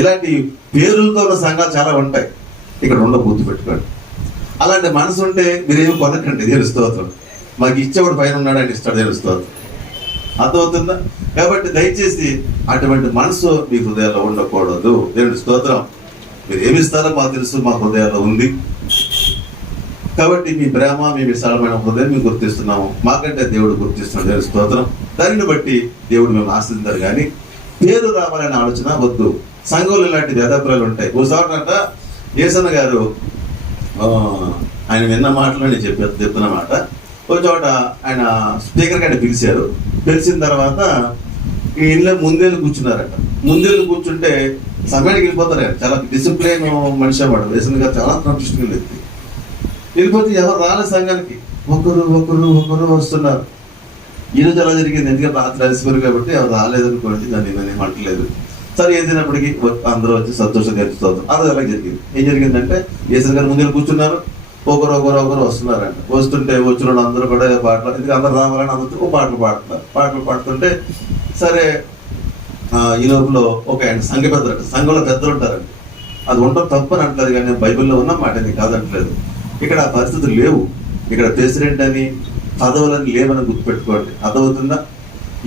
ఇలాంటి పేరులతో ఉన్న సంఘాలు చాలా ఉంటాయి. ఇక్కడ గుర్తు పెట్టుకోండి. అలాంటి మనసు ఉంటే మీరేమి కొనకండి. దేవుని స్తోత్రం. మాకు ఇచ్చేవాడు పైన ఉన్నాడు, ఆయన ఇస్తాడు. దేవుని స్తోత్రం. అర్థమవుతుందా? కాబట్టి దయచేసి అటువంటి మనసు మీ హృదయాల్లో ఉండకూడదు. దేవుని స్తోత్రం. మీరు ఏమి ఇస్తారో మాకు తెలుసు, మా హృదయాల్లో ఉంది. కాబట్టి మీ ప్రేమ, మీ విశాలమైన హృదయం మేము గుర్తిస్తున్నాము. మాకంటే దేవుడు గుర్తిస్తున్నాడు. దేవుని స్తోత్రం. దానిని బట్టి దేవుడు మేము ఆశ్రదించారు. కానీ పేరు రావాలనే ఆలోచన వద్దు. సంఘంలో ఇలాంటి వేదాపురాలు ఉంటాయి. ఒకసారి యేసన్న గారు ఆయన విన్న మాటలో నేను చెప్తున్న మాట, ఒక చోట ఆయన స్పీకర్ గారిని పిలిచారు. పిలిచిన తర్వాత ఈ ఇంట్లో ముందేళ్ళు కూర్చున్నారట. ముందేళ్ళు కూర్చుంటే సమయానికి వెళ్ళిపోతారు. చాలా డిసిప్లిన్ మనిషి అన్నమాట. యేసన్న గారు చాలా సంతృష్టిగా లేదు. వెళ్ళిపోతే ఎవరు రాలేదు సంఘానికి. ఒకరు వస్తున్నారు. ఈరోజు అలా జరిగింది. ఎందుకంటే రాత్రి అలసిపోయారు కాబట్టి ఎవరు రాలేదనుకోండి, దాన్ని నేను ఏమంటలేదు. సరే ఏదైనప్పటికీ అందరూ వచ్చి సంతోషంగా తెలుస్తుంది. అది అలా జరిగింది. ఏం జరిగిందంటే యేసయ్య గారు ముందు కూర్చున్నారు, ఒకరు వస్తున్నారంట. వస్తుంటే వచ్చిన వాళ్ళు అందరూ కూడా పాటలు, ఎందుకు అందరు రావాలని అందరూ పాటలు పాడుతున్నారు. పాటలు పాడుతుంటే సరే ఈ లోపల ఒక ఆయన సంఘ పెద్దలు అంట, సంఘంలో పెద్దలు ఉంటారండి. అది ఉండడం తప్పని అంటలేదు, కానీ బైబిల్లో ఉన్న మాట అది కాదంటలేదు. ఇక్కడ ఆ పరిస్థితులు లేవు. ఇక్కడ ప్రెసిడెంట్ అని పదవులని లేవని గుర్తుపెట్టుకోండి. అర్థమవుతుందా?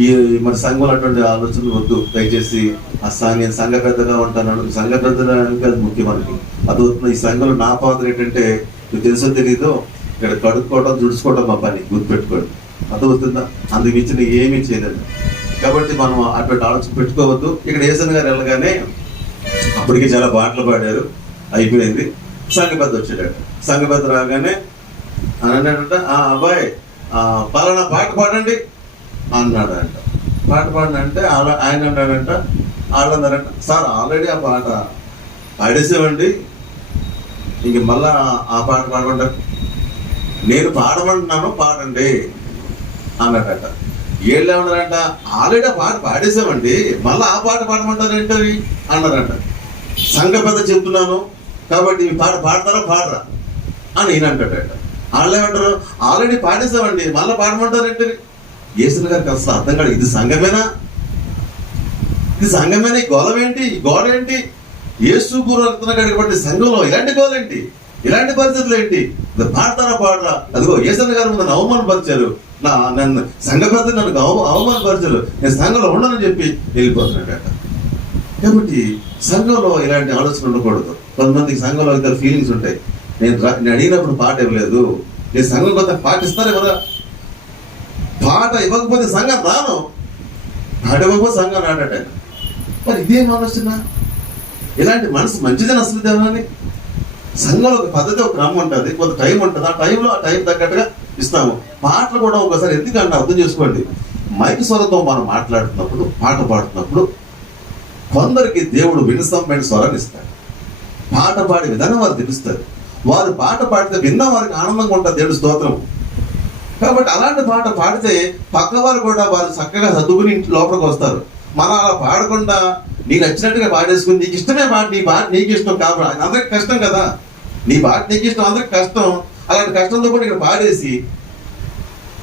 ఈ మన సంఘంలో అటువంటి ఆలోచనలు వద్దు దయచేసి. నేను సంఘ పెద్దగా ఉంటాను, సంఘ పెద్దగా అది ముఖ్యం మనకి. అర్థమవుతుంది? ఈ సంఘంలో నా పాత్ర ఏంటంటే మీకు తెలుసో తెలీదో, ఇక్కడ కడుక్కోవడం తుడుచుకోవడం మా పని, గుర్తుపెట్టుకోండి. అర్థమవుతుందా? అందుకు మించిన ఏమీ చేయలేదు. కాబట్టి మనం అటువంటి ఆలోచన పెట్టుకోవద్దు. ఇక్కడ యేసయ్య గారు వెళ్ళగానే అప్పటికి చాలా పాటలు పాడారు, అయిపోయింది. సంఘ పెద్ద వచ్చాడట. సంఘ పెద్ద రాగానే అన్నాడంట, అబ్బాయి పలానా పాట పాడండి అన్నాడంట. పాట పాడంటే ఆయన అన్నాడంట, వాళ్ళు అన్నారంట, సార్ ఆల్రెడీ ఆ పాట పాడేసామండి, ఇంక మళ్ళా ఆ పాట పాడమంట. నేను పాడమంటున్నాను, పాడండి అన్నాడట. ఏళ్ళు ఏమన్నారంట, ఆల్రెడీ ఆ పాట పాడేసామండి, మళ్ళీ ఆ పాట పాడమంటారు ఏంటవి అన్నారంట. సంఘ పెద్ద చెప్తున్నాను కాబట్టి ఈ పాట పాడతారా పాడరా అని ఈయన అంటాడట. వాళ్ళు ఏమంటారు, ఆల్రెడీ పాడేసామండి, మళ్ళీ పాడమంటారు ఏంటవి. యేసయ్య గారికి అసలు అర్థం కాదు, ఇది సంఘమేనా? ఇది సంఘమేనా? ఈ గోళం ఏంటి? ఈ గోడ ఏంటి? యేసు పూర్వక్తన కడిగబడి సంఘంలో ఇలాంటి గోళ ఏంటి? ఇలాంటి పరిస్థితులు ఏంటి? పాడతారా పాడరా? అదిగో యేసయ్య గారు నన్ను అవమానపరిచారు, నన్ను సంఘ పెద్ద నన్ను అవమానపరిచారు, నేను సంఘంలో ఉండనని చెప్పి వెళ్ళిపోతున్నాడట. కాబట్టి సంఘంలో ఇలాంటి ఆలోచన ఉండకూడదు. కొంతమందికి సంఘంలో ఇద్దరు ఫీలింగ్స్ ఉంటాయి. నేను అడిగినప్పుడు పాట ఇవ్వలేదు, నేను సంఘం కొత్త పాట ఇస్తారు కదా, పాట ఇవ్వకపోతే సంఘం రాను, పాట ఇవ్వకపోతే సంఘం రాడట. మరి ఇదేం ఆలోచన? ఇలాంటి మనసు మంచిదని అసలు దేవాలని. సంఘంలో ఒక పద్ధతి, ఒక క్రమం ఉంటుంది, కొంత టైం ఉంటుంది. ఆ టైంలో ఆ టైం తగ్గట్టుగా ఇస్తాము. పాటలు కూడా ఒకసారి ఎందుకంటే అర్థం చేసుకోండి, మైక్ స్వరంతో మనం మాట్లాడుతున్నప్పుడు, పాట పాడుతున్నప్పుడు కొందరికి దేవుడు వినసంపైన స్వరాన్ని ఇస్తాడు. పాట పాడే విధానం వారు తెలుస్తారు. వారు పాట పాడితే విన్న వారికి ఆనందంగా ఉంటుంది, దేవుడు స్తోత్రం. కాబట్టి అలాంటి పాట పాడితే పక్క వారు కూడా వారు చక్కగా చదువుకుని ఇంటి లోపలికి వస్తారు. మనం అలా పాడకుండా నీకు నచ్చినట్టుగా పాడేసుకుని, నీకు ఇష్టమే పాట, నీ పాట నీకు ఇష్టం కాబట్టి అందరికి కష్టం కదా, నీ పాట నీకు ఇష్టం, అందరికి కష్టం. అలాంటి కష్టంతో కూడా ఇక్కడ పాడేసి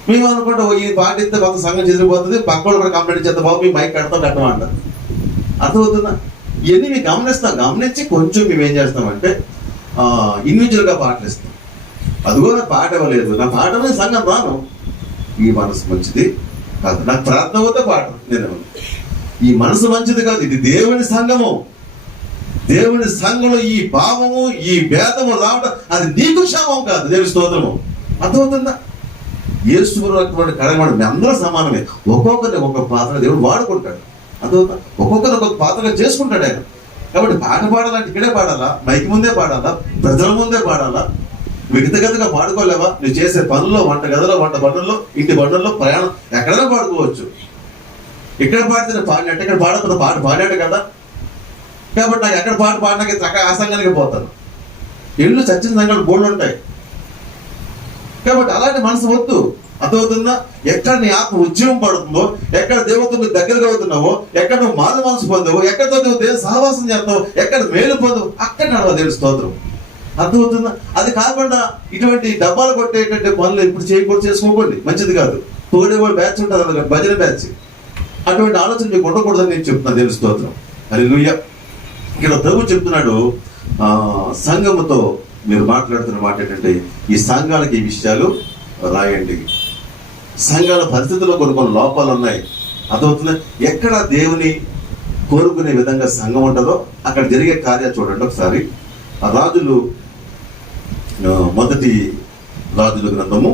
మేము అనుకుంటా ఈ పాట ఇస్తే కొంత సంఘం చెదిరిపోతుంది, పక్క వాళ్ళు కూడా కంప్లైంట్ చేస్తే బాబు మీ మైక్ కట్టమంటారు. అర్థమవుతుందా? ఇవన్నీ మేము గమనించి కొంచెం మేము ఏం చేస్తామంటే ఇండివిజువల్గా పాటలు ఇస్తాం. అదిగో నాకు పాట ఇవ్వలేదు, నా పాట సంఘం రాను, ఈ మనసు మంచిది కాదు, నాకు ప్రార్థన అవుతే పాట నేను ఈ మనసు మంచిది కాదు, ఇది దేవుని సంఘము. దేవుని సంఘంలో ఈ భావము, ఈ భేదము రావడం అది నీకు క్షేమం కాదు, దేవుని స్తోత్రము. అర్థమవుతుందా? యేసు రక్తమైన కడగబడి మీ అందరూ సమానమే. ఒక్కొక్కరిని ఒక్కొక్క పాత్ర దేవుడు వాడుకుంటాడు. అర్థమవుతా? ఒక్కొక్కరు ఒక్కొక్క పాత్రగా చేసుకుంటాడు ఆయన. కాబట్టి పాట పాడాలంటే ఇక్కడే పాడాలా, మైకి ముందే పాడాలా, ప్రజల ముందే పాడాలా, వ్యక్తిగతంగా పాడుకోలేవా? నువ్వు చేసే పనుల్లో, వంట గదిలో, వంట బండుల్లో, ఇంటి బండుల్లో, ప్రయాణం ఎక్కడైనా పాడుకోవచ్చు. ఇక్కడ పాడితే పాడినట్టు, ఇక్కడ పాడకుండా పాట పాడాడు కదా. కాబట్టి నాకు ఎక్కడ పాట పాడడానికి చక్కగా ఆసంగానికి పోతాను. ఇళ్ళు చచ్చిన సంఘాలు బోర్డు ఉంటాయి. కాబట్టి అలాంటి మనసు వద్దు. అర్థమవుతుందా? ఎక్కడ నీ ఆత్మ ఉద్యమం పడుతుందో, ఎక్కడ దేవతకు దగ్గరగా అవుతున్నావో, ఎక్కడ నువ్వు మారు మనసు పొందవో, ఎక్కడతో నువ్వు దేవుని సహవాసం చేస్తావు, ఎక్కడ మేలు పొందవు, అక్కడ నడవ దేవుని స్తోత్రం. అర్థమవుతుందా? అది కాకుండా ఇటువంటి డబ్బాలు కొట్టేటువంటి పనులు ఇప్పుడు చేసుకోకండి, మంచిది కాదు. పొగడే బ్యాచ్ ఉంటుంది కదా, భజన బ్యాచ్. అటువంటి ఆలోచన మీకు ఉండకూడదని నేను చెప్తున్నాను, దేవుని స్తోత్రం. హల్లెలూయా. ఇక్కడ ప్రభు చెప్తున్నాడు, సంఘముతో మీరు మాట్లాడుతున్న మాట ఏంటంటే ఈ సంఘాలకి ఈ విషయాలు రాయండి. సంఘాల పరిస్థితుల్లో కొన్ని లోపాలు ఉన్నాయి. అర్థమవుతుంది? ఎక్కడ దేవుని కోరుకునే విధంగా సంఘం ఉంటుందో అక్కడ జరిగే కార్యాలు చూడండి ఒకసారి. ఆ రాజులు, మొదటి రాజుల గ్రంథము,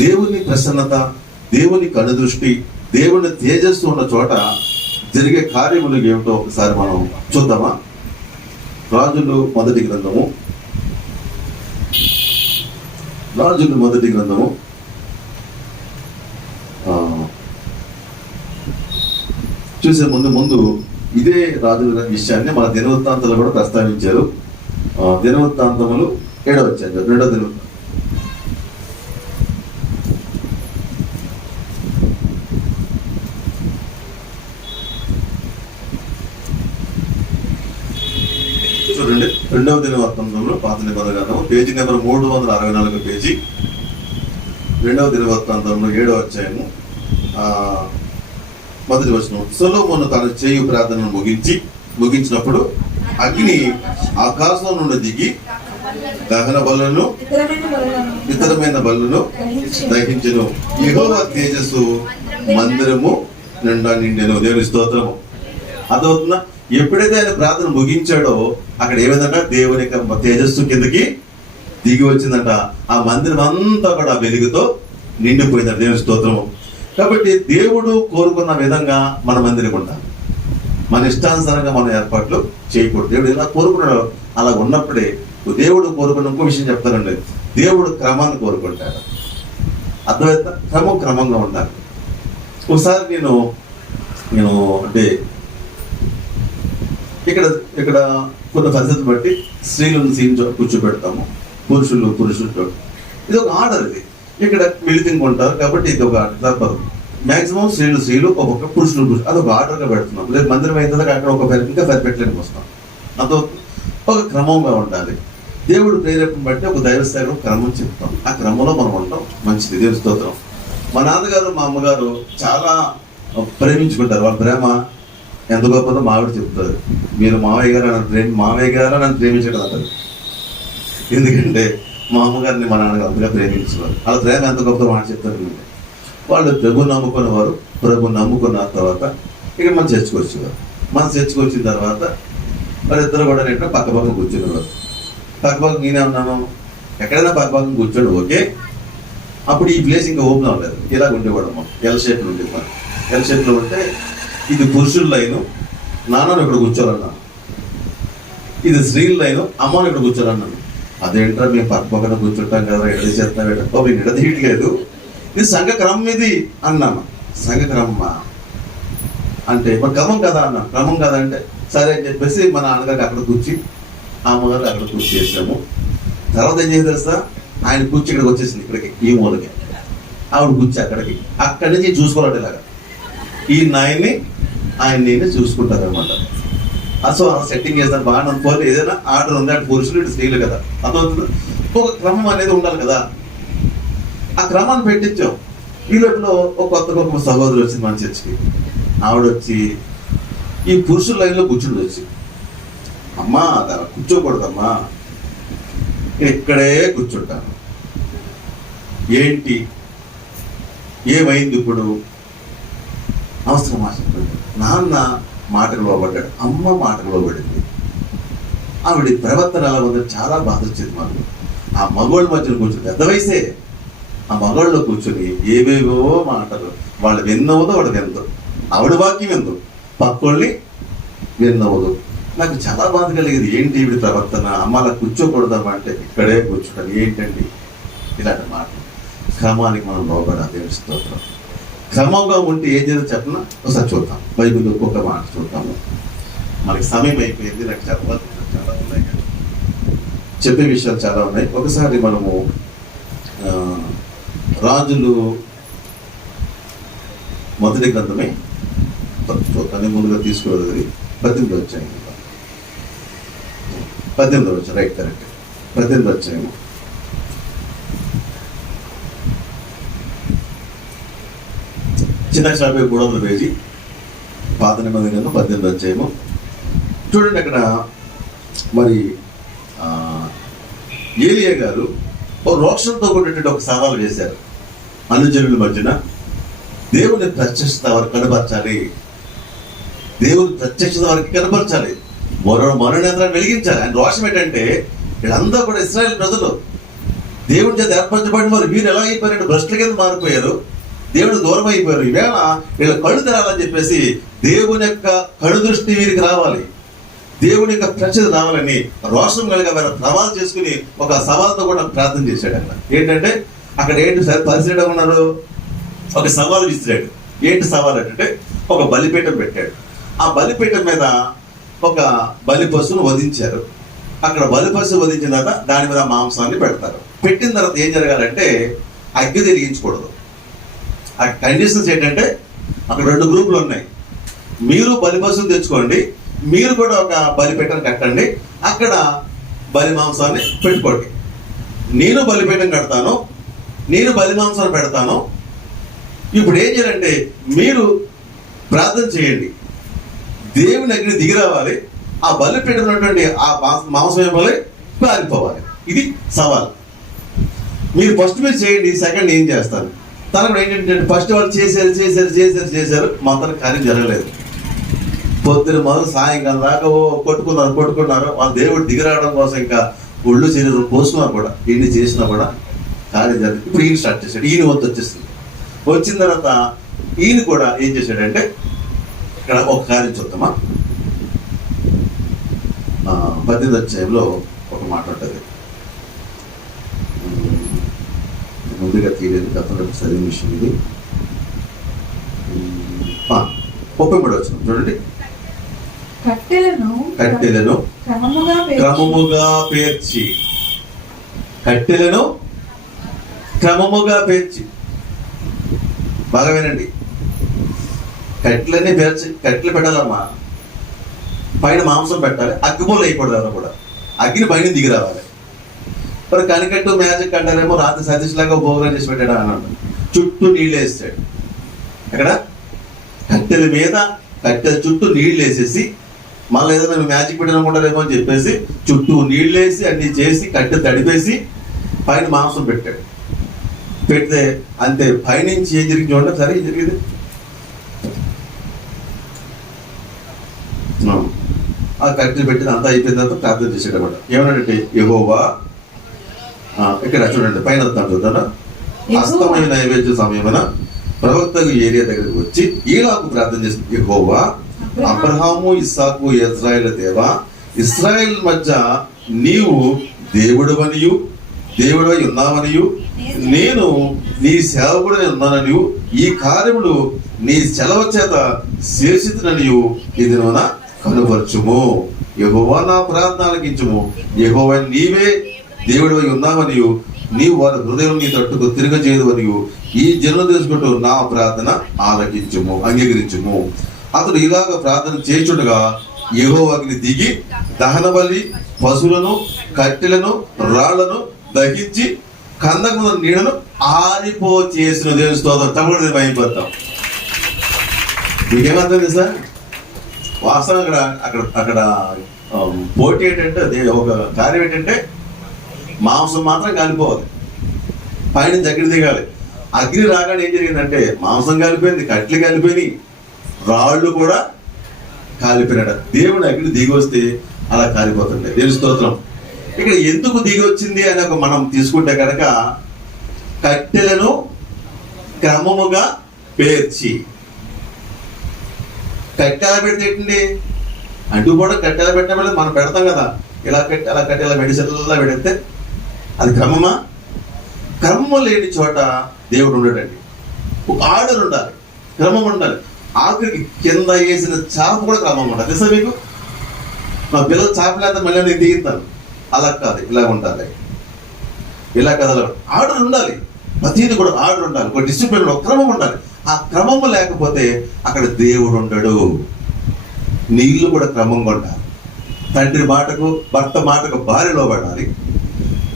దేవుని ప్రసన్నత, దేవుని కనుదృష్టి, దేవుని తేజస్సు ఉన్న చోట జరిగే కార్యములు ఏమిటో ఒకసారి మనం చూద్దామా? రాజులు మొదటి గ్రంథము, రాజులు మొదటి గ్రంథము చూసే ముందు ఇదే రాజుల విషయాన్ని మన దినవృత్తాంతాలు కూడా ప్రస్తావించారు. దినవృత్తాంతములు 7వ అధ్యాయం, 2వ దినవృత్తాంతం. రెండవ దినవృత్తాంతంలో పాత నిబంధన గ్రంథం పేజీ నెంబర్ 364 పేజీ, రెండవ దినవృత్తాంతంలో 7వ అధ్యాయము మొదటి వచనం. సొలొమోను తను చేయు ప్రార్థనను ముగించినప్పుడు అగ్ని ఆకాశం నుండి దిగి దహన బలులను ఇతరమైన బలులను దహించెను. యెహోవా తేజస్సు మందిరము నిండా నిండెను. దేవుని స్తోత్రము. అదవుతుందా? ఎప్పుడైతే ఆయన ప్రార్థన ముగించాడో అక్కడ ఏమైందంట, దేవుని యొక్క తేజస్సు కిందకి దిగి వచ్చిందంట. ఆ మందిరం అంతా కూడా వెలుగుతో నిండిపోయిందంట. దేవుని స్తోత్రము. కాబట్టి దేవుడు కోరుకున్న విధంగా మన మందిరం ఉండాలి. మన ఇష్టానుసారంగా మనం ఏర్పాట్లు చేయకూడదు. దేవుడు ఎలా కోరుకున్నాడో అలా ఉన్నప్పుడే. దేవుడు కోరుకున్న ఇంకో విషయం చెప్తానండి, దేవుడు క్రమాన్ని కోరుకుంటాడు. అర్థమైత క్రమంగా ఉండాలి. ఒకసారి నేను అంటే ఇక్కడ కొన్ని పరిస్థితులు బట్టి స్త్రీలను కూర్చోబెడతాము, పురుషులతో. ఇది ఒక ఆర్డర్. ఇది ఇక్కడ మిళితంగా ఉంటారు కాబట్టి ఇది ఒక ఆర్డర్. మాక్సిమం స్త్రీలు ఒక్కొక్క పురుషులు అది ఒక ఆర్డర్గా పెడుతున్నాం. లేదు మందిరం అయిన అక్కడ ఒక ఇంకా పెట్టలేనికి వస్తాం. అంత ఒక క్రమంగా ఉండాలి. దేవుడు ప్రేరేపణ బట్టి ఒక దైవస్థాయిలో క్రమం చెప్తాం. ఆ క్రమంలో మనం ఉంటాం. మంచిది. దేవుని స్తోత్రం. మా నాన్నగారు మా అమ్మగారు చాలా ప్రేమించుకుంటారు. వాళ్ళ ప్రేమ ఎంత గొప్పదో మావిడ చెప్తారు. మీరు మావయ్య గారు నన్ను ప్రేమించడం అంటారు. ఎందుకంటే మా అమ్మగారిని మా నాన్నగారు అంతగా ప్రేమించేవారు. వాళ్ళ ప్రేమ ఎంత గొప్పదో మాట చెప్తారు. వాళ్ళు ప్రభు నమ్ముకునేవారు. ప్రభు నమ్ముకున్న తర్వాత ఇక్కడ మనం చర్చకు వచ్చేవారు. మనం చర్చకు వచ్చిన తర్వాత వాళ్ళిద్దరు కూడా నేను పక్క కూర్చునేవారు. పక్క నేనే ఉన్నాను, ఎక్కడైనా పక్క కూర్చోడు. ఓకే, అప్పుడు ఈ ప్లేస్ ఇంకా ఓపెన్ అవ్వలేదు. ఇలాగ ఉండేవాడు. ఎల్ షేప్లో ఉండేది. మనం ఎల్ షేప్లో ఉంటే ఇది పురుషుల లైను, నాన్నను ఇక్కడ కూర్చోవాలన్నాను. ఇది స్త్రీల లైను, అమ్మను ఇక్కడ కూర్చోవాలన్నాను. అదేంటో మేము పక్కన కూర్చుంటాం కదా, ఎడ చేస్తాం మేము ఎడదీయట్లేదు, ఇది సంఘ క్రమం ఇది అన్నాను. సంఘ క్రమమా అంటే మరి క్రమం కదా అన్నాను. క్రమం కదా అంటే సరే అని చెప్పేసి మన నాన్నగారికి అక్కడ కూర్చి, అమ్మగారు అక్కడ కూర్చి చేసాము. తర్వాత ఏం చేసి తెలుసా, ఆయన కూర్చి ఇక్కడికి వచ్చేసింది, ఇక్కడికి ఈ మూలకి. ఆవిడ కూర్చి అక్కడి నుంచి చూసుకోవాలంటే ఇలాగా ఈ నాయన్ని ఆయన చూసుకుంటారు అనమాట. సో సెట్టింగ్ చేస్తారు బాగా అనుకోవాలి. ఏదైనా ఆర్డర్ ఉంది అంటే పురుషులు ఇటు స్త్రీలు కదా, అర్థమవుతుంది. ఒక క్రమం అనేది ఉండాలి కదా. ఆ క్రమాన్ని పెట్టించాం. ఈ లోపల ఒక కొత్త సహోదరు వచ్చింది మన చర్చికి. ఆవిడ వచ్చి ఈ పురుషుల లైన్లో కూర్చుండి వచ్చి, అమ్మా అలా కూర్చోకూడదమ్మా, ఇక్కడే కూర్చుంటాను. ఏంటి ఏమైంది ఇప్పుడు? అవసరం చెప్పండి. నాన్న మాటకు లోబడ్డాడు, అమ్మ మాటకు లోబడింది. ఆవిడ ప్రవర్తన ఎలా ఉందో చాలా బాధ వచ్చింది మాకు. ఆ మగోళ్ళ మధ్యలో కూర్చొని, పెద్ద వయసే, ఆ మగోళ్ళలో కూర్చొని ఏవేవో మాటలు. వాళ్ళు విన్నవదో వాడు విందు, ఆవిడ వాక్యం విందు, పక్కోళ్ళని విన్నవదు. నాకు చాలా బాధ కలిగేది. ఏంటి ఈవిడ ప్రవర్తన, అమ్మ అలా కూర్చోకూడదమ్మా అంటే ఇక్కడే కూర్చుంటాను. ఏంటండి ఇలాంటి మాటలు? క్రమానికి మనం లోబడాలి. దేవుని స్తోత్రం. క్రమంగా ఉంటే ఏం చేయాలో చెప్పిన ఒకసారి చూద్దాం. బైబిల్లో ఒక్కొక్క మాట చూద్దాము. మనకి సమయం అయిపోయింది. నాకు చెప్పాలి చాలా ఉన్నాయి, చెప్పే విషయాలు చాలా ఉన్నాయి. ఒకసారి మనము రాజులు మొదటి గ్రంథమే చూద్దాం. ముందుగా తీసుకోలేదు 18 వచ్చాయి. 18 వచ్చాయి. Right, correct. 18 వచ్చాము. చిన్న క్షణమే 300 పేజీ, పాత నిబంధన 18 వచ్చాము. చూడండి, అక్కడ మరి ఏలియా గారు ఓ రోక్షంతో కూడినటువంటి ఒక సవాలు వేశారు. అనుజనుల మధ్యన దేవుని ప్రత్యక్షత వారికి కనపరచాలి. దేవుని ప్రత్యక్షత వారికి కనపరచాలి. మరణేంద్రాన్ని వెలిగించాలి. ఆయన రోషం ఏంటంటే, వీళ్ళందరూ కూడా ఇశ్రాయేల్ ప్రజలు దేవుని చేత ఏర్పరచబడిన వారు. వీరు ఎలా అయిపోయారంటే భ్రష్టుల కింద మారిపోయారు, దేవుడు దూరం అయిపోయారు. ఈవేళ వీళ్ళ కళ్ళు తెరాలని చెప్పేసి దేవుని యొక్క కళ్ళు దృష్టి వీరికి రావాలి, దేవుని యొక్క ప్రత్యక్షత రావాలని రోషం కలిగి ఆయన సవాల్ చేసుకుని ఒక సవాల్తో కూడా ప్రార్థన చేశాడు. అక్కడ ఏంటంటే, అక్కడ ఏంటి పరిస్థితి ఉన్నారు, ఒక సవాల్ విసిరాడు. ఏంటి సవాల్ అంటే, ఒక బలిపీఠం పెట్టాడు. ఆ బలిపీఠం మీద ఒక బలి పశువును వధించారు. అక్కడ బలి పశువు వధించిన తర్వాత దాని మీద మాంసాన్ని పెడతారు. పెట్టిన తర్వాత ఏం జరగాలంటే, అగ్గి వెలిగించకూడదు. ఆ కండిషన్స్ ఏంటంటే, అక్కడ 2 గ్రూపులు ఉన్నాయి. మీరు బలి పశువుని తెచ్చుకోండి, మీరు కూడా ఒక బలిపీఠం కట్టండి, అక్కడ బలి మాంసాన్ని పెట్టుకోండి. నేను బలిపీఠం కడతాను, నేను బలి మాంసాన్ని పెడతాను. ఇప్పుడు ఏం చేయాలంటే మీరు ప్రార్థన చేయండి, దేవుని అగ్ని దిగి రావాలి, ఆ బలిపీఠం ఉన్నటువంటి ఆ మాంసం ఏమోలే కాలిపోవాలి. ఇది సవాల్. మీరు ఫస్ట్ మీరు చేయండి, సెకండ్ ఏం చేస్తాను. తనకు ఏంటంటే ఫస్ట్ వాళ్ళు చేశారు మొత్తం కార్యం జరగలేదు. పొద్దున మొదలు సాయంకాలం దాకా కొట్టుకున్నారు. వాళ్ళ దేవుడు దిగిరావడం కోసం ఇంకా ఒళ్ళు శరీరం పోసుకున్నారు కూడా, ఇన్ని చేసినా కూడా కార్యం జరగదు. ఇప్పుడు ఈయన స్టార్ట్ చేశాడు, ఈయన వంతు వచ్చేస్తుంది. వచ్చిన తర్వాత ఈయన కూడా ఏం చేశాడంటే, ఇక్కడ ఒక కార్యం చూద్దామా. 18వ అధ్యాయంలో ఒక మాట ఉంటుంది, ముందుగా తీయలేదు, గతంలో చదివిన విషయం ఇది. 33వ వచనం చూడండి. కట్టెలను క్రమముగా పేర్చి, కట్టెలను క్రమముగా పేర్చి. బాగా వినండి, కట్టెలన్నీ పేర్చి, కట్టెలు పెట్టాలమ్మా, పైన మాంసం పెట్టాలి, అగ్గిపూలు వేయకూడదు. అలా కూడా అగ్ని పైన దిగి రావాలి. మరి కనికట్టు మ్యాజిక్ అంటారేమో, రాత్రి సతీష్ లాగా భోగనం చేసి పెట్టాడు అన్నాడు. చుట్టూ నీళ్ళు వేస్తాడు. అక్కడ కట్టెల మీద కట్టెల చుట్టూ నీళ్ళు వేసేసి, మళ్ళీ ఏదైనా మ్యాజిక్ పెట్టాలనుకుంటారేమో అని చెప్పేసి చుట్టూ నీళ్ళు వేసి అన్ని చేసి కట్టె తడిపేసి పైన మాంసం పెట్టాడు. పెడితే అంతే, పైనుంచి ఏం జరిగింది చూడండి. సరే ఏం జరిగింది, ఆ కట్టెలు పెట్టిన అంతా అయిపోయిన తర్వాత ప్రార్థన చేసాడు అనమాట. ఏమన్నాడంటే, యెహోవా, ఇక్కడ చూడండి పైన చూద్దాం. అస్తమయ నైవేద్య సమయమున ప్రవక్తకు ఏరియా దగ్గరికి వచ్చి ఈలాకు ప్రార్థన చేసింది, యెహోవా, అబ్రహాము, ఇస్సాకు, ఇజ్రాయేల్ దేవా, ఇశ్రాయేల్ మధ్య నీవు దేవుడవనియు దేవుడై ఉన్నావనియు నేను నీ సేవకుడని ఉన్నాననియు ఈ కార్యములు నీ సెలవు చేత చేసిననియు ఇది నా కనుపరచుము. యెహోవా నా ప్రార్థన ఆలకించుము. యెహోవా నీవే దేవుడై ఉన్నావనియు నీవు వారి హృదయం నీ తట్టుకు తిరగజేయదువనియు ఈ జనులు తెలుసుకుంటూ నా ప్రార్థన ఆలకించుము, అంగీకరించుము. అతడు ఇలాగ ప్రార్థన చేయుచుండగా యెహోవా అగ్ని దిగి దహన బలి పశువులను కట్టెలను రాళ్లను దహించి కందకముల నీడను ఆరిపో చేసిన దేవుని స్తోత్రం. తమిళ భయపడతాం. మీకేమర్థం సార్? వాస్తవం అక్కడ పోటీ ఏంటంటే, ఒక కార్యం ఏంటంటే మాంసం మాత్రం కాలిపోవాలి, పైన అగ్ని దిగాలి. అగ్ని రాగానే ఏం జరిగిందంటే మాంసం కాలిపోయింది, కట్టెలు కాలిపోయినాయి, రాళ్ళు కూడా కాలిపోయినాడు. దేవుడు అగ్ని దిగి వస్తే అలా కాలిపోతుండే. దేవుని స్తోత్రం. ఇక్కడ ఎందుకు దిగి వచ్చింది అని మనం తీసుకుంటే కనుక, కట్టెలను క్రమముగా పేర్చి. కట్టెల పెడితే ఏంటండి, అంటూ కూడా కట్టెల పెట్టిన మనం పెడతాం కదా, ఇలా కట్టి అలా కట్టి ఇలా మెడిసిన్లా పెడితే అది క్రమమా? క్రమం లేని చోట దేవుడు ఉండడండి. ఒక ఆర్డర్ ఉండాలి, క్రమం ఉండాలి. ఆఖరికి కింద వేసిన చాప కూడా క్రమం ఉండాలి. తెలుసా మీకు? మా పిల్లలు చాప లేదా మళ్ళీ నేను దిగుతాను, అలా కాదు, ఇలా ఉండాలి, ఇలా కాదు, అలా ఆర్డర్ ఉండాలి. ప్రతిదీ కూడా ఆర్డర్ ఉండాలి, ఒక డిసిప్లిన్, ఒక క్రమం ఉండాలి. ఆ క్రమము లేకపోతే అక్కడ దేవుడు ఉండడు. నీళ్లు కూడా క్రమంగా ఉండాలి. తండ్రి మాటకు భర్త మాటకు భార్య లోబడాలి,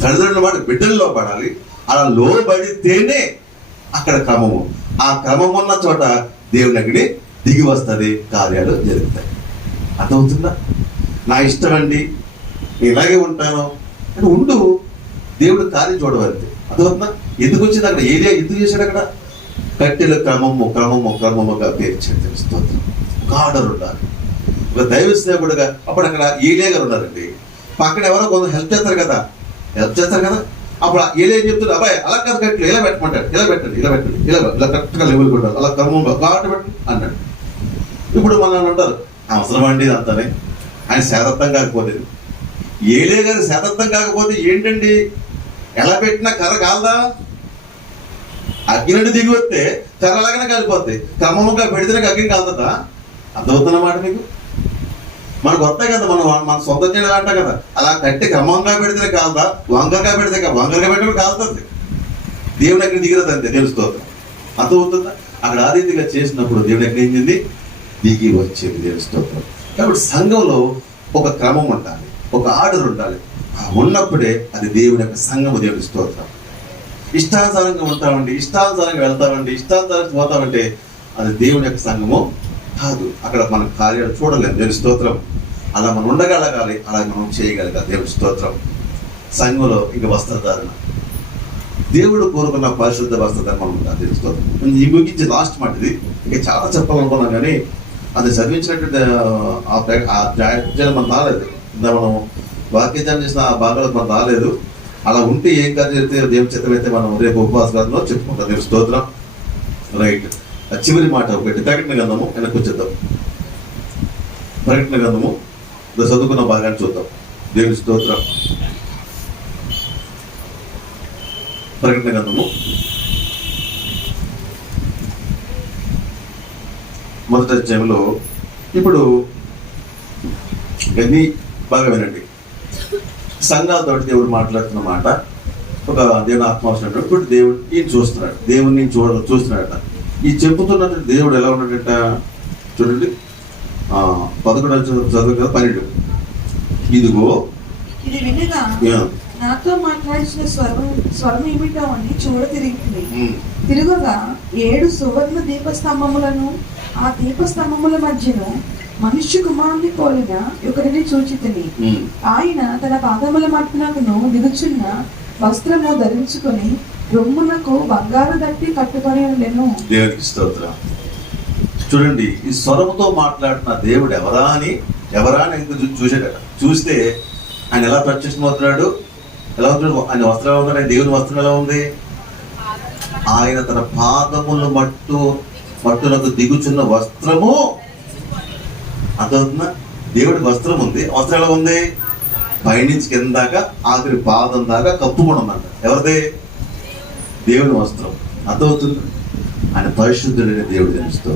తల్లిదండ్రుల మాట బిడ్డలు లోబడాలి. అలా లోబడితేనే అక్కడ క్రమము. ఆ క్రమం ఉన్న చోట దేవుని అగ్ని దిగి వస్తుంది, కార్యాలు జరుగుతాయి. అర్థమవుతుందా? నా ఇష్టం అండి, ఇలాగే ఉంటాను అంటే ఉండు, దేవుడు కార్యం చూడవద్దు. అర్థమవుతుందా? ఎందుకు వచ్చింది అక్కడ? ఏరియా ఎందుకు చేశాడు? అక్కడ కట్టెల క్రమముగా పేర్చాడు. స్తోత్రం. ఒక ఆర్డర్ ఉండాలి, ఒక దైవ సేవకుడుగా. అప్పుడు అక్కడ ఏలియా గారు ఉన్నారండి, పక్కన ఎవరో కొంత హెల్ప్ చేస్తారు కదా. అప్పుడు ఏలియా చెప్తున్నారు, అబ్బాయి అలా కాదు, కట్టెలు ఇలా పెట్టమంటాడు, ఇలా పెట్టండి, ఇలా కరెక్ట్గా లెవెల్ కొట్టాలి, అలా క్రమంగా కాబట్టి పెట్టండి అన్నాడు. ఇప్పుడు మనల్ని అంటారు, అవసరం అండి అంతానే. ఆయన శాతత్వం కాకపోతే, ఏలియా గారి శాతత్వం కాకపోతే ఏంటండి, ఎలా పెట్టినా కర్ర కాలదా? అగ్ని నుండి దిగి వస్తే కర్ర లాగానే కాలిపోద్ది. క్రమంగా పెడితేనే అగ్ని కాలుతుందా? అర్థమవుతున్నమాట మీకు? మనకు వస్తాయి కదా, మన సొంత చేయడం అంటాం కదా, అలా కట్టి క్రమంగా పెడితే కాదా, వంకరగా పెడితే వంకరగా పెట్టడం కాలుతుంది. దేవుని అగ్ని దిగిరదు అంతే. తెలుస్తుంది. అర్థమవుతుందా? అక్కడ ఆ రీతిగా చేసినప్పుడు దేవుని అగ్ని ఏంది? దిగి వచ్చేది. దేవుని స్తోత్రం. కాబట్టి సంఘంలో ఒక క్రమం ఉండాలి, ఒక ఆర్డర్ ఉండాలి. ఉన్నప్పుడే అది దేవుని యొక్క సంఘము. దేవుని స్తోత్రం. ఇష్టానుసారంగా ఉంటామండి, ఇష్టానుసారంగా వెళ్తామండి, ఇష్టానుసారంగా పోతామంటే అది దేవుని యొక్క సంఘము కాదు. అక్కడ మన కార్యాలు చూడలేము. దేవుని స్తోత్రం. అలా మనం ఉండగలగాలి, అలా మనం చేయగలగాలి. దేవుని స్తోత్రం. సంఘంలో ఇంక వస్త్రధారణ, దేవుడు కోరుకున్న పరిశుద్ధ వస్త్రధారణ మనం ఉండాలి. దేవుని స్తోత్రం. ఈ ముగించి లాస్ట్ మాట ఇది. ఇంకా చాలా చెప్పాలనుకున్నాం కానీ అది చదివించినటువంటి మనం రాలేదు. మనం వాక్యజానం చేసిన ఆ భాగాలు మనం రాలేదు. అలా ఉంటే ఏం కాదు చెప్తే దేవుని చిత్తమైతే మనం రేపు ఉపవాసాలలో చెప్పుకుంటాం. దేవుని స్తోత్రం. రైట్. చివరి మాట ఒకటి, ప్రకటన గ్రంథము వెనక్కి వచ్చేద్దాం. ప్రకటన గ్రంథము చదువుకున్న భాగాన్ని చూద్దాం. దేవుని స్తోత్రం. ప్రకటన గ్రంథము మొదటి అధ్యాయంలో ఇప్పుడు ఎన్ని బాగా వినండి. సంఘాలతో దేవుడు మాట్లాడుతున్న మాట, ఒక దేవుని ఆత్మావసరం. ఇప్పుడు దేవుడు ఈయన చూస్తున్నాడు, దేవుడిని చూస్తున్నాడట. ఈ చెప్పుతున్నట్టు దేవుడు ఎలా ఉన్నాడట చూడండి. 11 చదువు కదా, 12. ఇదిగో ఇది వినగా నాతో మాట్లాడిన స్వరం ఏమిటో అని తిరగగా 7 సువర్ణ దీపస్తంభములను, ఆ దీపస్తంభముల మధ్యను మనుష్య కుమారుని పోలిన ఒకరిని చూచితిని. ఆయన తన పాదముల మట్టునకును దిగుచున్న వస్త్రము ధరించుకొని రొమ్మునకు బంగారు దట్టి కట్టుబడి ఉండెను. దేవునికి స్తోత్రం. చూడండి, ఈ స్వరముతో మాట్లాడిన దేవుడు ఎవరా అని చూసాడట. చూస్తే ఆయన ఎలా ప్రత్యక్షమవుతున్నాడు, ఎలా అవుతున్నాడు, ఆయన వస్త్రం ఎలా ఉంది, దేవుని వస్త్రం ఎలా ఉంది. ఆయన తన పాదములు మట్టునకు దిగుచున్న వస్త్రము. అర్థమవుతుందా? దేవుడికి వస్త్రం ఉంది. వస్త్రం ఎలా ఉంది? పైనుంచి కింద దాకా ఆఖరి పాదం దాకా కప్పుకొని ఉందంట. ఎవరిదే? దేవుని వస్త్రం. అర్థమవుతుంది? ఆయన పరిశుద్ధుడైన దేవుడు తెలుస్తూ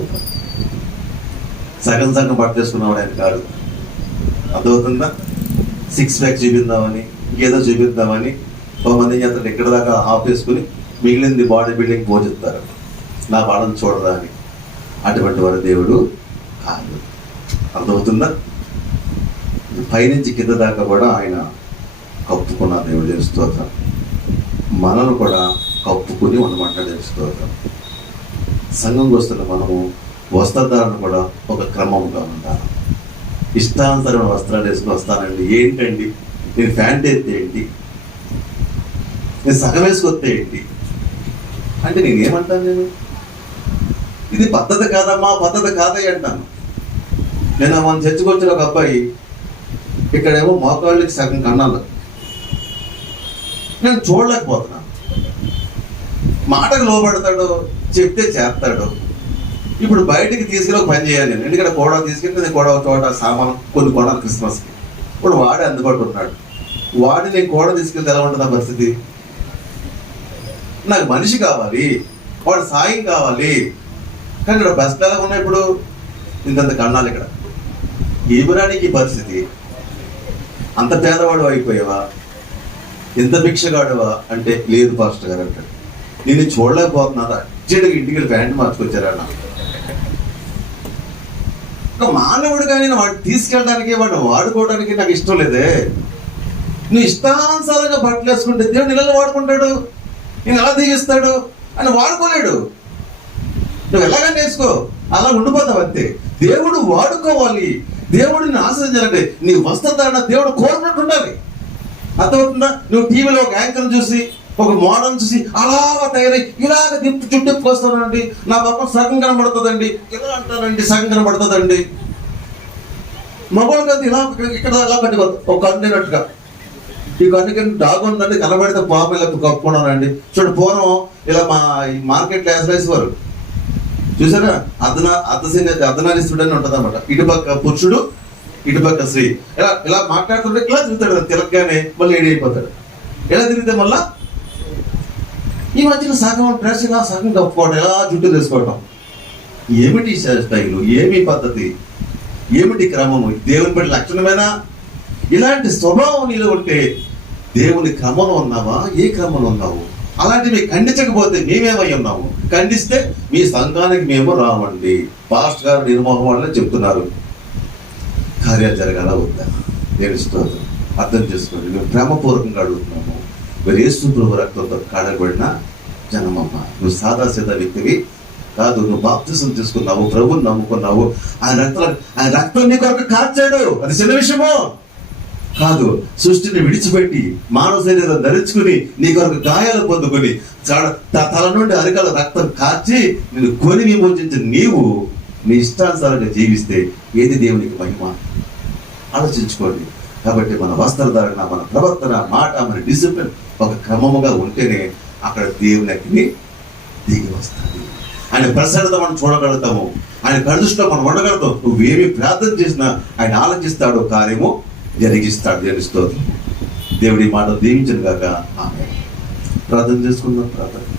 సగం బట్టలు వేసుకున్నవాడు ఆయన కాదు. అర్థమవుతుందా? 6 ప్యాక్ చూపిద్దామని, ఏదో చూపిద్దామని కొంతమంది చేస్తారు. ఎక్కడ దాకా ఆఫ్ వేసుకుని మిగిలింది బాడీ బిల్డింగ్ పోచెత్తారు, నా బాడని చూడరా అని. అటువంటి వాడు దేవుడు కాదు. అర్థమవుతుందా? పైనుంచి కింద దాకా కూడా ఆయన కప్పుకున్న దేవుడు తెలుస్తోతాం. మనను కూడా కప్పుకుని ఉండమంటాడు తెలుస్తోతాం. సంఘంకి వస్తున్న మనము వస్త్రధారణ కూడా ఒక క్రమంగా ఉండాలి. ఇష్టానుసరమైన వస్త్రాలు వేసుకుని వస్తానండి. ఏంటండి నేను ప్యాంట్ ఎత్తే ఏంటి, నేను సగం వేసుకొస్తే ఏంటి అంటే నేనేమంటాను? ఇది పద్ధతి కాదమ్మా, పద్ధతి కాదయ్య అంటాను. నేను మన చర్చకు వచ్చిన ఒక అబ్బాయి ఇక్కడేమో మోకాళ్ళకి సగం కన్నాలు, నేను చూడలేకపోతున్నాను. మాటకు లోపడతాడు, చెప్తే చేస్తాడు. ఇప్పుడు బయటికి తీసుకెళ్ళి ఒక పని చేయాలి నేను. ఎందుకంటే కోడ తీసుకెళ్తే నేను కోడ చోట సామాన్ కొన్ని కొనాలి క్రిస్మస్కి. ఇప్పుడు వాడే అందుబాటు ఉన్నాడు. వాడి నేను కోడ తీసుకెళ్తే ఎలా ఉంటుంది ఆ పరిస్థితి? నాకు మనిషి కావాలి, వాడు సాయం కావాలి. కానీ ఇక్కడ బస్సులు ఎలా ఉన్నాయి? ఇప్పుడు ఇంతంత కన్నాలు ఇక్కడ. ఏమరానికి పరిస్థితి? అంత పేదవాడు అయిపోయావా, ఎంత భిక్షగాడువా అంటే లేదు పాస్టర్ గారు అంటాడు. నేను చూడలేకపోతున్నారా, అర్జెంట్గా ఇంటికి ప్యాంట్ మార్చుకొచ్చారా అన్న. ఒక మానవుడిగా నేను వాడిని తీసుకెళ్ళడానికి, వాడిని వాడుకోవడానికి నాకు ఇష్టం లేదే. నువ్వు ఇష్టానుసారంగా బట్టలు వేసుకుంటే దేవుడు నెలలో వాడుకుంటాడు, నేను ఎలా దిగిస్తాడు అని వాడుకోలేడు. నువ్వు ఎలాగంటే వేసుకో, అలా ఉండిపోతావు అంతే. దేవుడు వాడుకోవాలి, దేవుడిని ఆశ్రయించాలంటే నీ వస్త్రధారణ దేవుడు కోరుకున్నట్టు ఉండాలి. అర్థమవుతుందా? నువ్వు టీవీలో ఒక యాంకర్ చూసి, ఒక మోడల్ చూసి అలాగా తయారై ఇలాగ చుట్టెప్పుకొస్తానండి, నా పక్కన సగం కనబడుతుందండి, ఇలా అంటానండి, సగం కనబడుతుందండి. మొబైల్ కదా ఇలా ఇక్కడ ఎలా కట్టుకోవద్దు, ఒక కన్నున్నట్టుగా. ఈ కన్నుకి డాగ్ ఉందండి, కనబడితే పాప ఇలా కప్పుకున్నానండి. చూడు, పూర్వం ఇలా మా మార్కెట్లో వేసేవారు చూసారా? అర్ధనారీస్తుడు అని ఉంటుంది అన్నమాట. ఇటుపక్క పురుషుడు, ఇటుపక్క స్త్రీ. ఇలా మాట్లాడుతుంటే ఇలా తిరుగుతాడు, తిరగగానే మళ్ళీ ఏడి అయిపోతాడు. ఎలా తిరిగితే మళ్ళా ఈ మధ్యన సగం డ్రెస్ ఇలా సగం కప్పుకోవడం, ఎలా జుట్టు తీసుకోవడం. ఏమిటి స్టైలు, ఏమి పద్ధతి, ఏమిటి క్రమము? దేవుని బట్టి లక్షణమేనా? ఇలాంటి స్వభావం నీలో ఉంటే దేవుని క్రమంలో ఉన్నావా? ఏ క్రమంలో ఉన్నావు? అలాంటివి ఖండించకపోతే మేమేమై ఉన్నాము? ఖండిస్తే మీ సంఘానికి మేము రావండి. పాస్టర్ గారు నిర్మోహం వాళ్ళని చెప్తున్నారు. కార్యాలు జరగాల వద్దా? నేను అర్థం చేసుకోండి. మేము ప్రేమపూర్వకంగా అడుగుతున్నాము. మరి యేసు ప్రభు రక్తంతో కడగబడిన జనమమ్మ. నువ్వు సాదాసీదా వ్యక్తివి కాదు. నువ్వు బాప్తిసం తీసుకున్నావు, ప్రభుని నమ్ముకున్నావు. ఆయన రక్తం నీ కొరకు కార్చాడు. అది చిన్న విషయమో కాదు. సృష్టిని విడిచిపెట్టి మానవ శరీరం ధరించుకుని నీ కొరకు గాయాలు పొందుకుని తల నుండి అరికాల రక్తం కార్చి నిన్ను కొని విమోచించిన నీవు నీ ఇష్టానుసారంగా జీవిస్తే ఏది దేవునికి మహిమ? ఆలోచించుకోండి. కాబట్టి మన వస్త్రధారణ, మన ప్రవర్తన, మాట, మన డిసిప్లిన్ ఒక క్రమముగా ఉంటేనే అక్కడ దేవుని అగ్ని దిగి వస్తుంది. ఆయన ప్రసన్నత మనం చూడగలుగుతాము. ఆయన కడుదృష్టిలో మనం ఉండగలుగుతాం. నువ్వేమి ప్రార్థన చేసినా ఆయన ఆలోచిస్తాడు, కార్యము జరిగిస్తాడు. జనిస్తూ దేవుడి మాట దీవించను గాక. ఆమేన్. ప్రార్థన చేసుకుందాం. ప్రార్థన